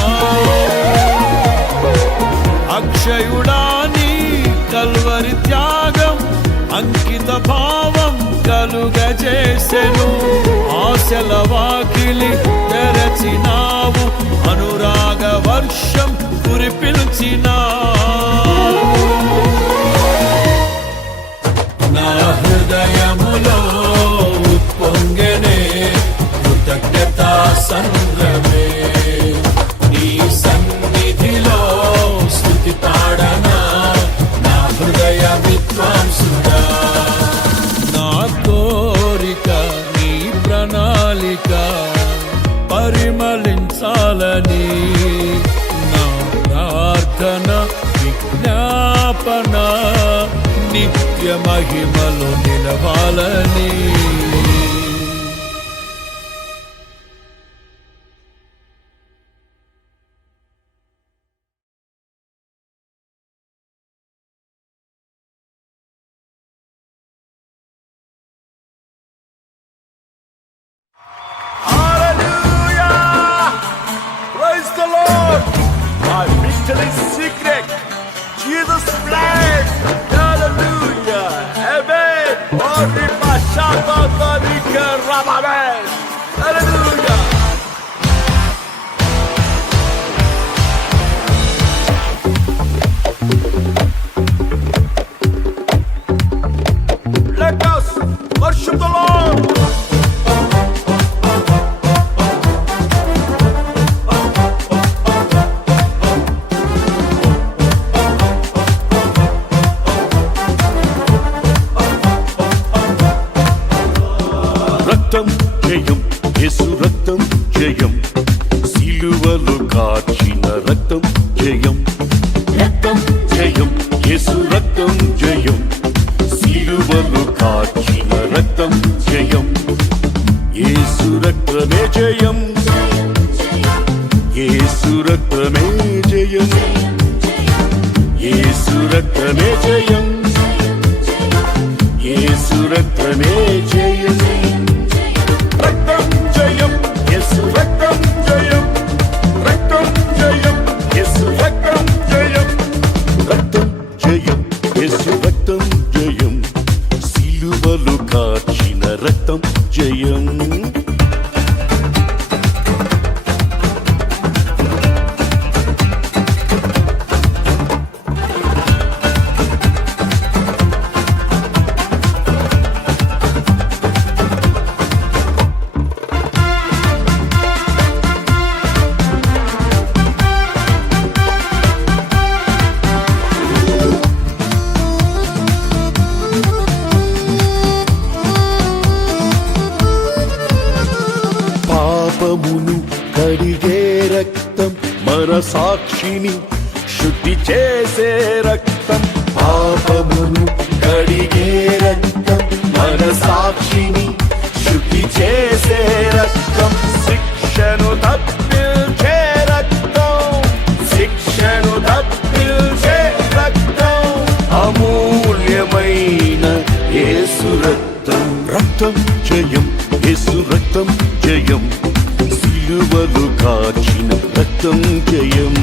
అక్షయుడాని కల్వరి త్యాగం అంకిత భావం కలుగజేసెను ఆశల వాకిలి తెరచినావు అనురాగ వర్షం కురిపిల్చినావు నా హృదయములో ఉప్పొంగెనే కృతజ్ఞతా సంద్రమే నీ సన్నిధిలో స్తుతి పాడనా నా హృదయ విద్వాంసుడా నా కోరిక నీ ప్రణాళిక పరిమళించాలని నా ప్రార్థన విజ్ఞాపన నిత్య మహిమలో నిలవాలని Praise the Lord! My victory secret, Jesus' blood. Hallelujah! Amen! Hallelujah! Let us worship the Lord! రక్తం జయం యేసు రక్తం జయం సిలువలు కాచిన రక్తం జయం రక్తం జయం యేసు రక్తం జయం సిలువలు కాచిన రక్తం జయం యేసు రక్తమే జయం యేసు రక్తమే జయం యేసు రక్తమే జయం యేసు రక్తమే జయం రక్తం జయం యేసు రక్తం జయం రక్తం జయం యేసు రక్తం జయం రక్తం జయం యేసు రక్తం జయం సిలువలు కాచిన రక్తం జయం పాపమును కడిగే రక్తం మన సాక్షిని శుద్ధి చేసే రక్తం పాపమును కడిగే రక్తం మన సాక్షిని శుద్ధి చేసే రక్తం శిక్షను తప్పించే రక్తం శిక్షను తప్పించే రక్తం అమూల్యమైన యేసు రక్తం రక్తం జయం యేసు రక్తం జయం సిలువలు కాచిన రక్తం జయం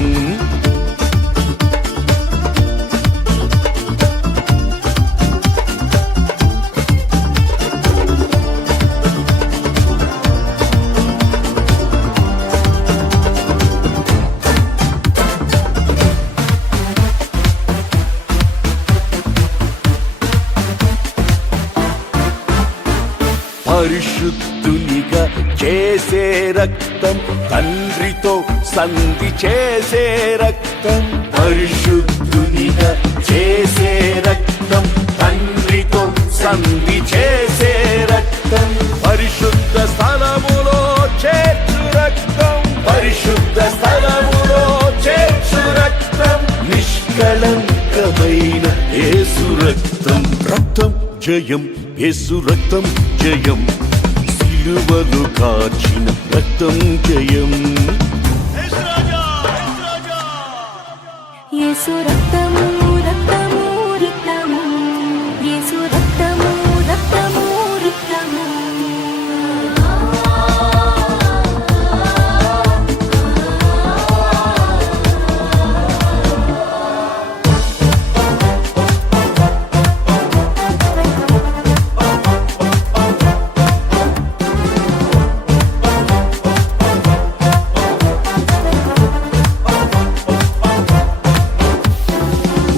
పరిశుద్ధునిగా చేసే రక్తం, తండ్రితో సంధి చేసే రక్తం. పరిశుద్ధునిగా చేసే రక్తం, తండ్రితో సంధి చేసే రక్తం. పరిశుద్ధ స్థలములో చేర్చు రక్తం, పరిశుద్ధ స్థలములో చేర్చు రక్తం. నిష్కళంకమైన యేసు రక్తం. రక్తం జయం, యేసు రక్తం జయం. సిలువలు కాచిన రక్తం జయం. యేసు రక్తము రక్తము రక్తము, యేసు రక్తము రక్తము రక్తము.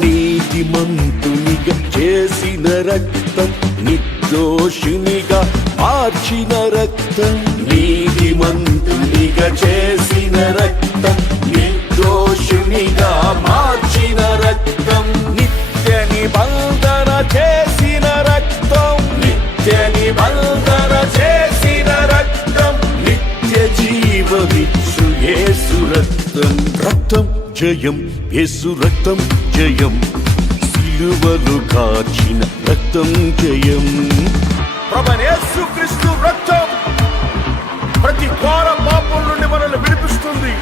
నీతిమంతునిగా చేసిన రక్తం, నిర్దోషునిగా మార్చిన రక్తం. నీతిమంతునిగా చేసిన రక్తం, నిర్దోషునిగా మార్చిన రక్తం. నిత్య నిబంధన చేసిన రక్తం, నిత్య నిబంధన చేసిన రక్తం. నిత్య జీవమిచ్చు యేసు రక్తం. రక్తం జయం, యేసు రక్తం జయం. సిలువలు కాచిన రక్తం జయం. ప్రభువైన యేసుక్రీస్తు రక్తం ప్రతి ఘోర పాపం నుండి మనల్ని విడిపిస్తుంది.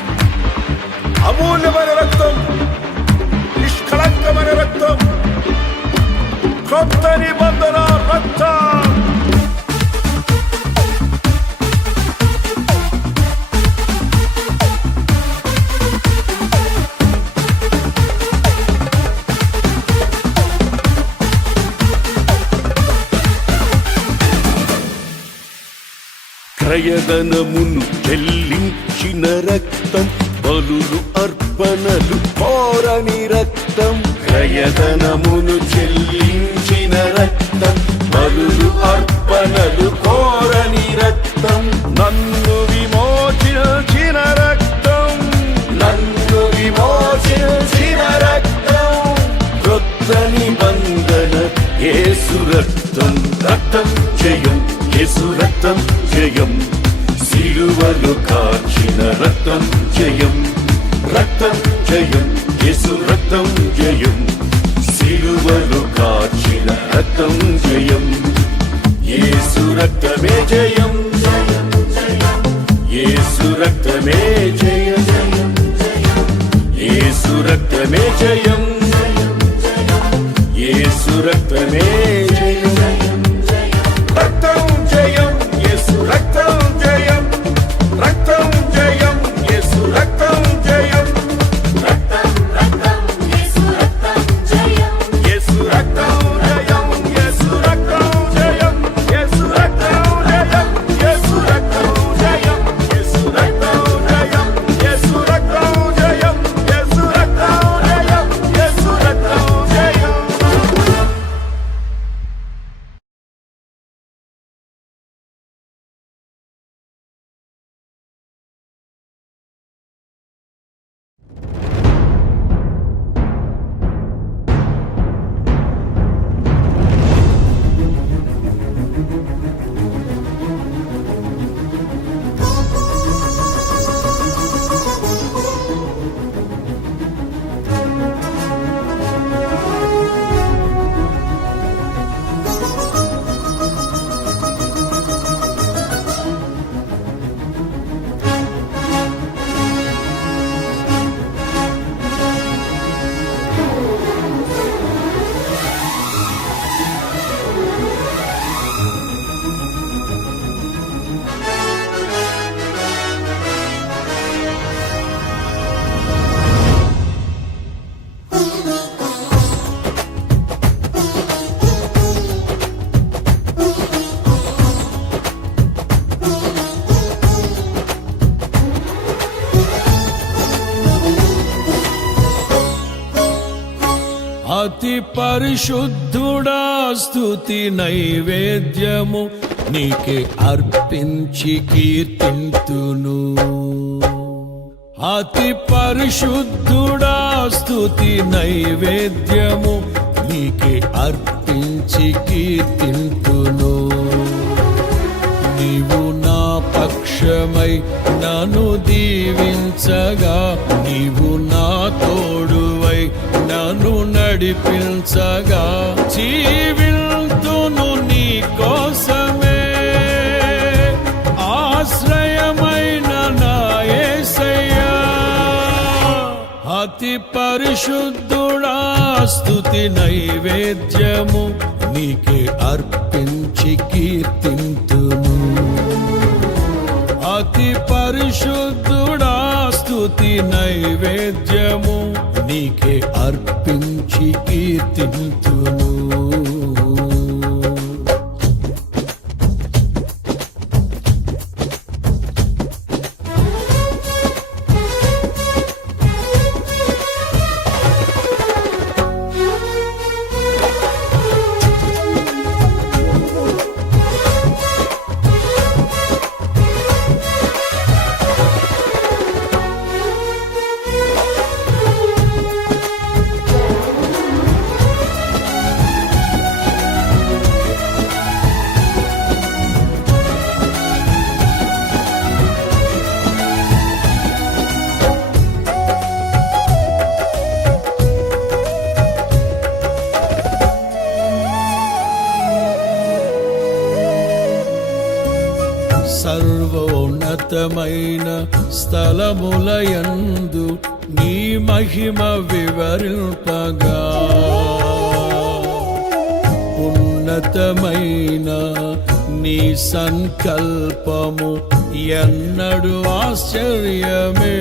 అమూల్యమైన రక్తం, నిష్కళంకమైన రక్తం, కొత్త నిబంధన రక్తం. క్రయధనమును చెల్లించిన రక్తం, బలులు అర్పణలు కోరని రక్తం. క్రయధనమును చెల్లించిన రక్తం, బలులు అర్పణలు కోరని రక్తం. నన్ను విమోచించిన రక్తం, నన్ను విమోచించిన రక్తం. క్రొత్త నిబంధన యేసు రక్తం. రక్తం జయం, యేసు రక్తం జయం. సిలువలు కాచిన రక్తం జయం. రక్తం జయం, యేసు రక్తం జయం. సిలువలు కాచిన రక్తం జయం. యేసు రక్తమే జయం, యేసు రక్తమే జయం. యేసు రక్తమే జయం, యేసు రక్తమే జయం. రక్తం జయం, యేసు రక్తం జయం. రక్తం జయం, యేసు రక్తం జయం. రక్తం రక్తం యేసు రక్తం జయం. యేసు రక్తం జయం, యేసు రక్తం జయం. యేసు రక్తం జయం, యేసు రక్తం జయం. యేసు రక్తం జయం, యేసు రక్తం జయం. యేసు రక్తం జయం, యేసు అతి పరిశుద్ధుడా స్తుతి నైవేద్యము నీకే అర్పించి కీర్తింతును. అతి పరిశుద్ధుడా స్తుతి నైవేద్యము నీకే అర్పించి కీర్తింతును. నీవు నా పక్షమై నన్ను దీవించగా, నీవు నా తోడువై నన్ను నడిపించగా, జీవింతును నీ కోసమే ఆశ్రయమైన నా యేసయ్యా. అతి పరిశుద్ధుడా స్తుతి నైవేద్యము నీకే అర్పించి కీర్తింతును. అతి పరిశుద్ధుడా స్తుతి నైవేద్యము నీకే అర్పించి కీర్తింతును. సర్వోన్నతమైన స్థలములయందు నీ మహిమ వివరింపగా, ఉన్నతమైన నీ సంకల్పము ఎన్నడు ఆశ్చర్యమే.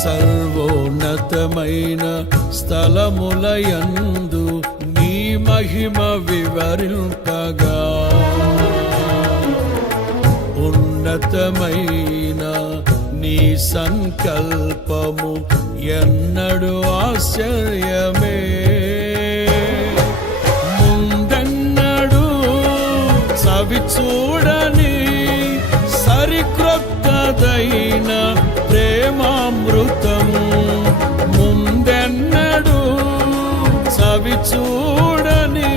సర్వోన్నతమైన స్థలములయందు నీ మహిమ వివరింపగా, ఉన్నతమైన నీ సంకల్పము ఎన్నడు ఆశ్చర్యమే. ముందెన్నడు సవి చూడని సరిక్రొత్తదైన ప్రేమామృతము, ముందెన్నడు సవి చూడని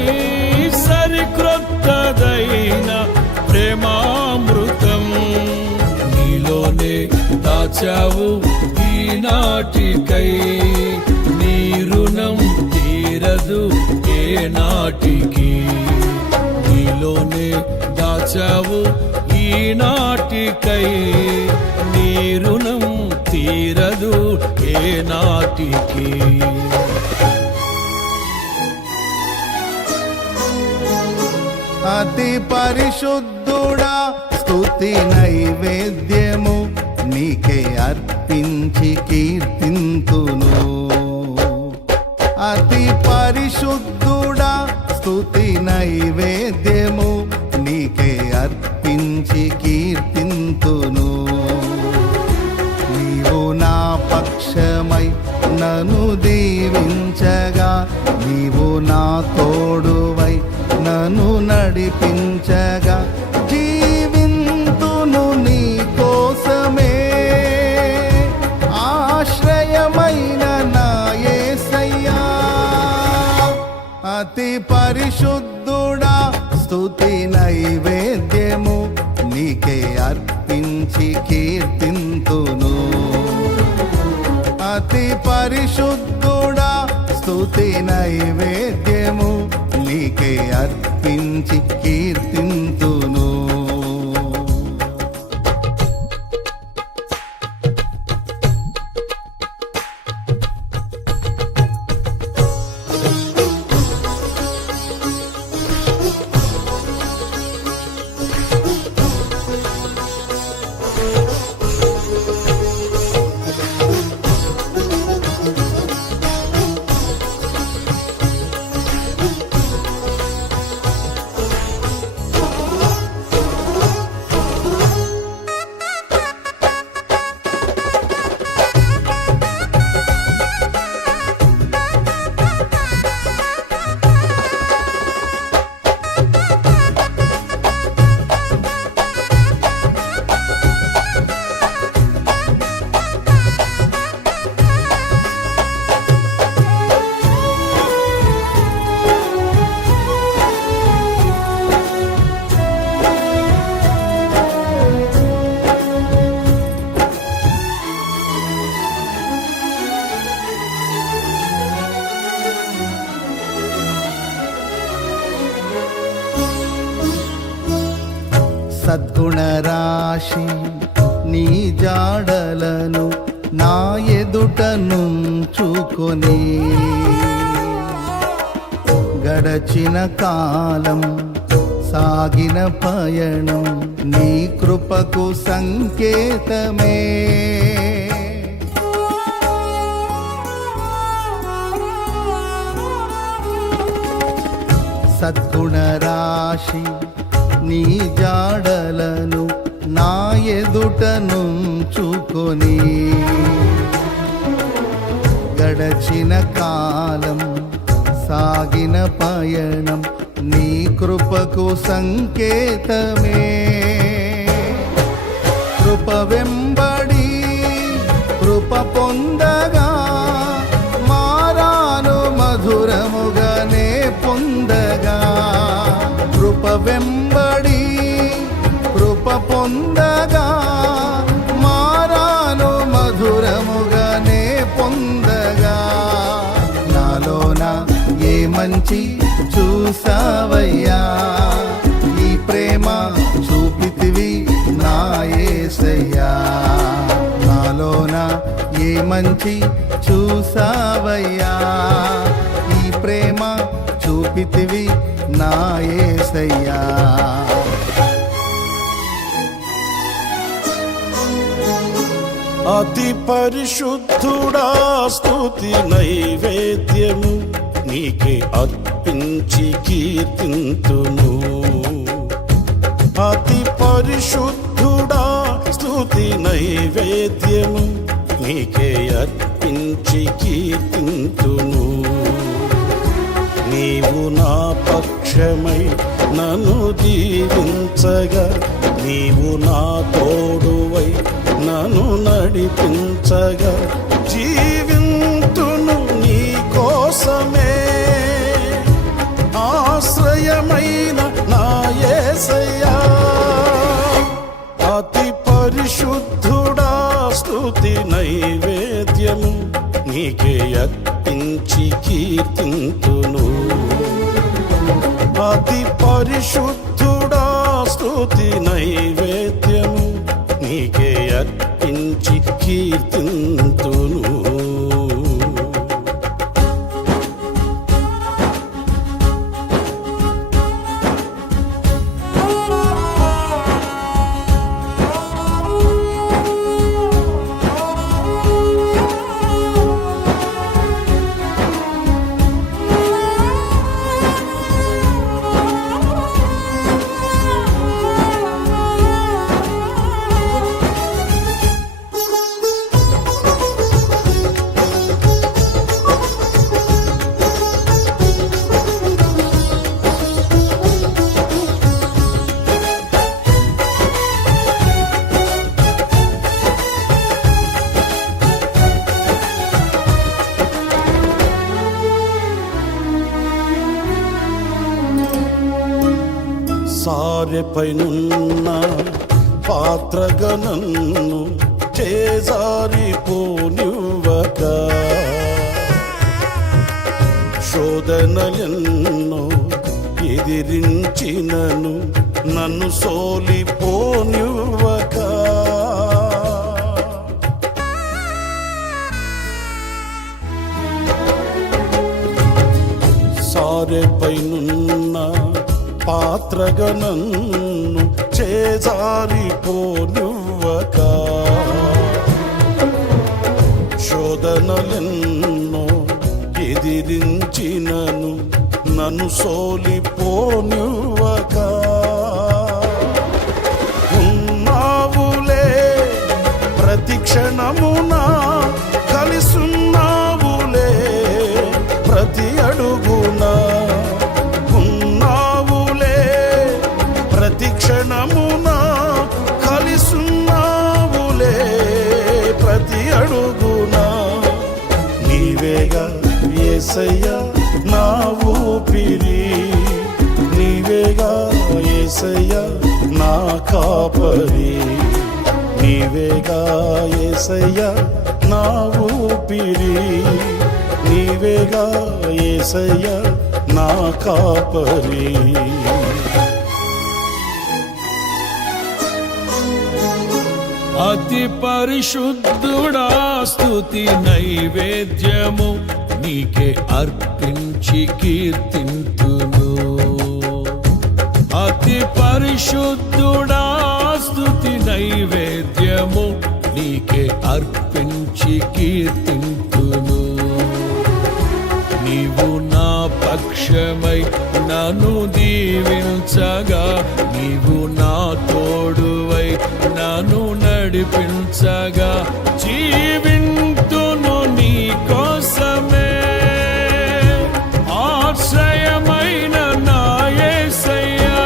సరిక్రొత్తదైన ప్రేమామృతము నీలోనే దాచావు ఈనాటికై. నీ రుణం తీరదు ఏ నాటికి, నీలోనే దాచావు ఈనాటికై. నీ రుణం తీరదు ఏ నాటికి. అతి పరిశుద్ధుడా స్తుతి నైవేద్యము నీకే అర్పించి కీర్తింతును. అతి పరిశుద్ధుడా స్తుతి నైవేద్యము నీకే అర్పించి కీర్తింతును. నీవు నా పక్షమై నన్ను దీవించగా, నీవు నా తోడువై నన్ను నడిపించగా, జీవింతును నీ కోసమే ఆశ్రయమైన నా యేసయ్యా. అతి పరిశుద్ధుడా స్తుతి నైవేద్యము నీకే అర్పించి కీర్తింతును. అతి పరిశుద్ధుడా స్తుతి నైవేద్యము నీకే అర్పించి కీర్తింతును. సద్గుణ రాశి నీ జాడలను నా ఎదుట నుంచుకొని గడచిన కాలం సాగిన పయనం నీ కృపకు సంకేతమే. సద్గుణ రాశి నీ జాడలను నా ఎదుట నుంచుకొని గడచిన కాలం సాగిన పయనం నీ కృపకు సంకేతమే. కృప వెంబడి కృప పొందగా మారాను మధురముగానే పొందగా. కృప వెంబడి కృప పొందగా మారాను మధురముగానే పొందగా. నాలోన ఏ మంచి చూసావయ్యా, ఈ ప్రేమ చూపితివి నా యేసయ్యా. నాలోన ఏ మంచి చూసావయ్యా, ఈ ప్రేమ చూపితివి నా యేసయ్యా. అతి పరిశుద్ధుడా స్తుతి నైవేద్యము నీకే అర్పించి కీర్తింతును. అతి పరిశుద్ధుడా స్తుతి నైవేద్యము నీకే అర్పించి కీర్తింతును. నీవు నా పక్షమై నన్ను దీవించగా, నీవు నా తోడువై నన్ను నడిపించగా, జీవింతును నీ కోసమే. ఆశ్రయమైన నా యేసయ్యా, అతి పరిశుద్ధుడా స్తుతి నైవేద్యము నీకే అర్పించి కీర్తింతును. అతి పరిశుద్ధుడా స్తుతి నైవేద్యము నీకే అర్పించి కీర్తింతును. సారెపైనున్న పాత్రగా నన్ను చేజారిపోనివ్వక, శోధనలెన్నో ఎదిరించినను నన్ను సోలిపోనివ్వక. సారెపైనున్న పాత్రగా నన్ను చేజారిపోనివ్వక, శోధనలెన్నో ఎదిరించినను నన్ను సోలిపోనివ్వక. ఉన్నావులే ప్రతి క్షణమున, కలిసున్నావులే ప్రతి అడుగునా. ప్రతి క్షణమున కలిసున్నావులే ప్రతి అడుగునా. నీవేగా యేసయ్యా నా ఊపిరి, నీవేగా యేసయ్యా నా కాపరి. నీవేగా యేసయ్యా నా ఊపిరి, నీవేగా యేసయ్యా నా కాపరి. అతి పరిశుద్ధుడా స్తుతి నైవేద్యము నీకే అర్పించి కీర్తింతును. అతి పరిశుద్ధుడా స్తుతి నైవేద్యము నీకే అర్పించి కీర్తింతును. నీవు నా పక్షమై నన్ను దీవించగా, నీవు నా తోడువై నన్ను నడిపించగా, జీవింతును నీ కోసమే. ఆశ్రయమైన నా యేసయ్యా,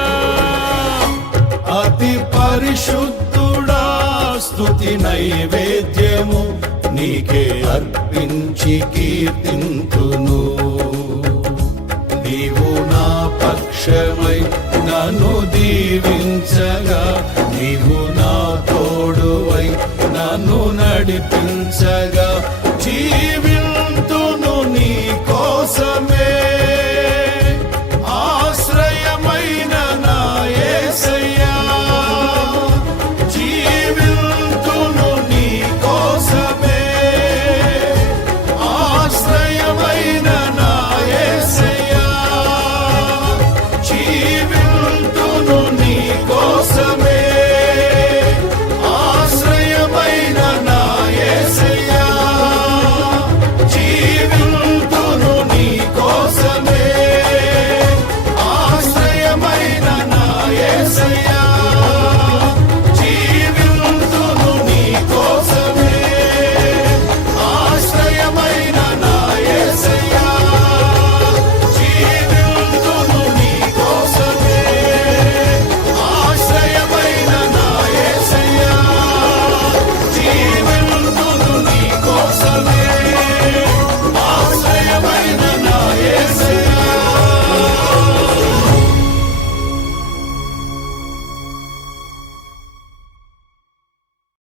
అతి పరిశుద్ధుడా స్తుతి నైవేద్యము నీకే అర్పించి కీర్తింతును. నీవు నా పక్షమై నన్ను దీవించగా, నీవు నా తోడువై నన్ను నడిపించగా,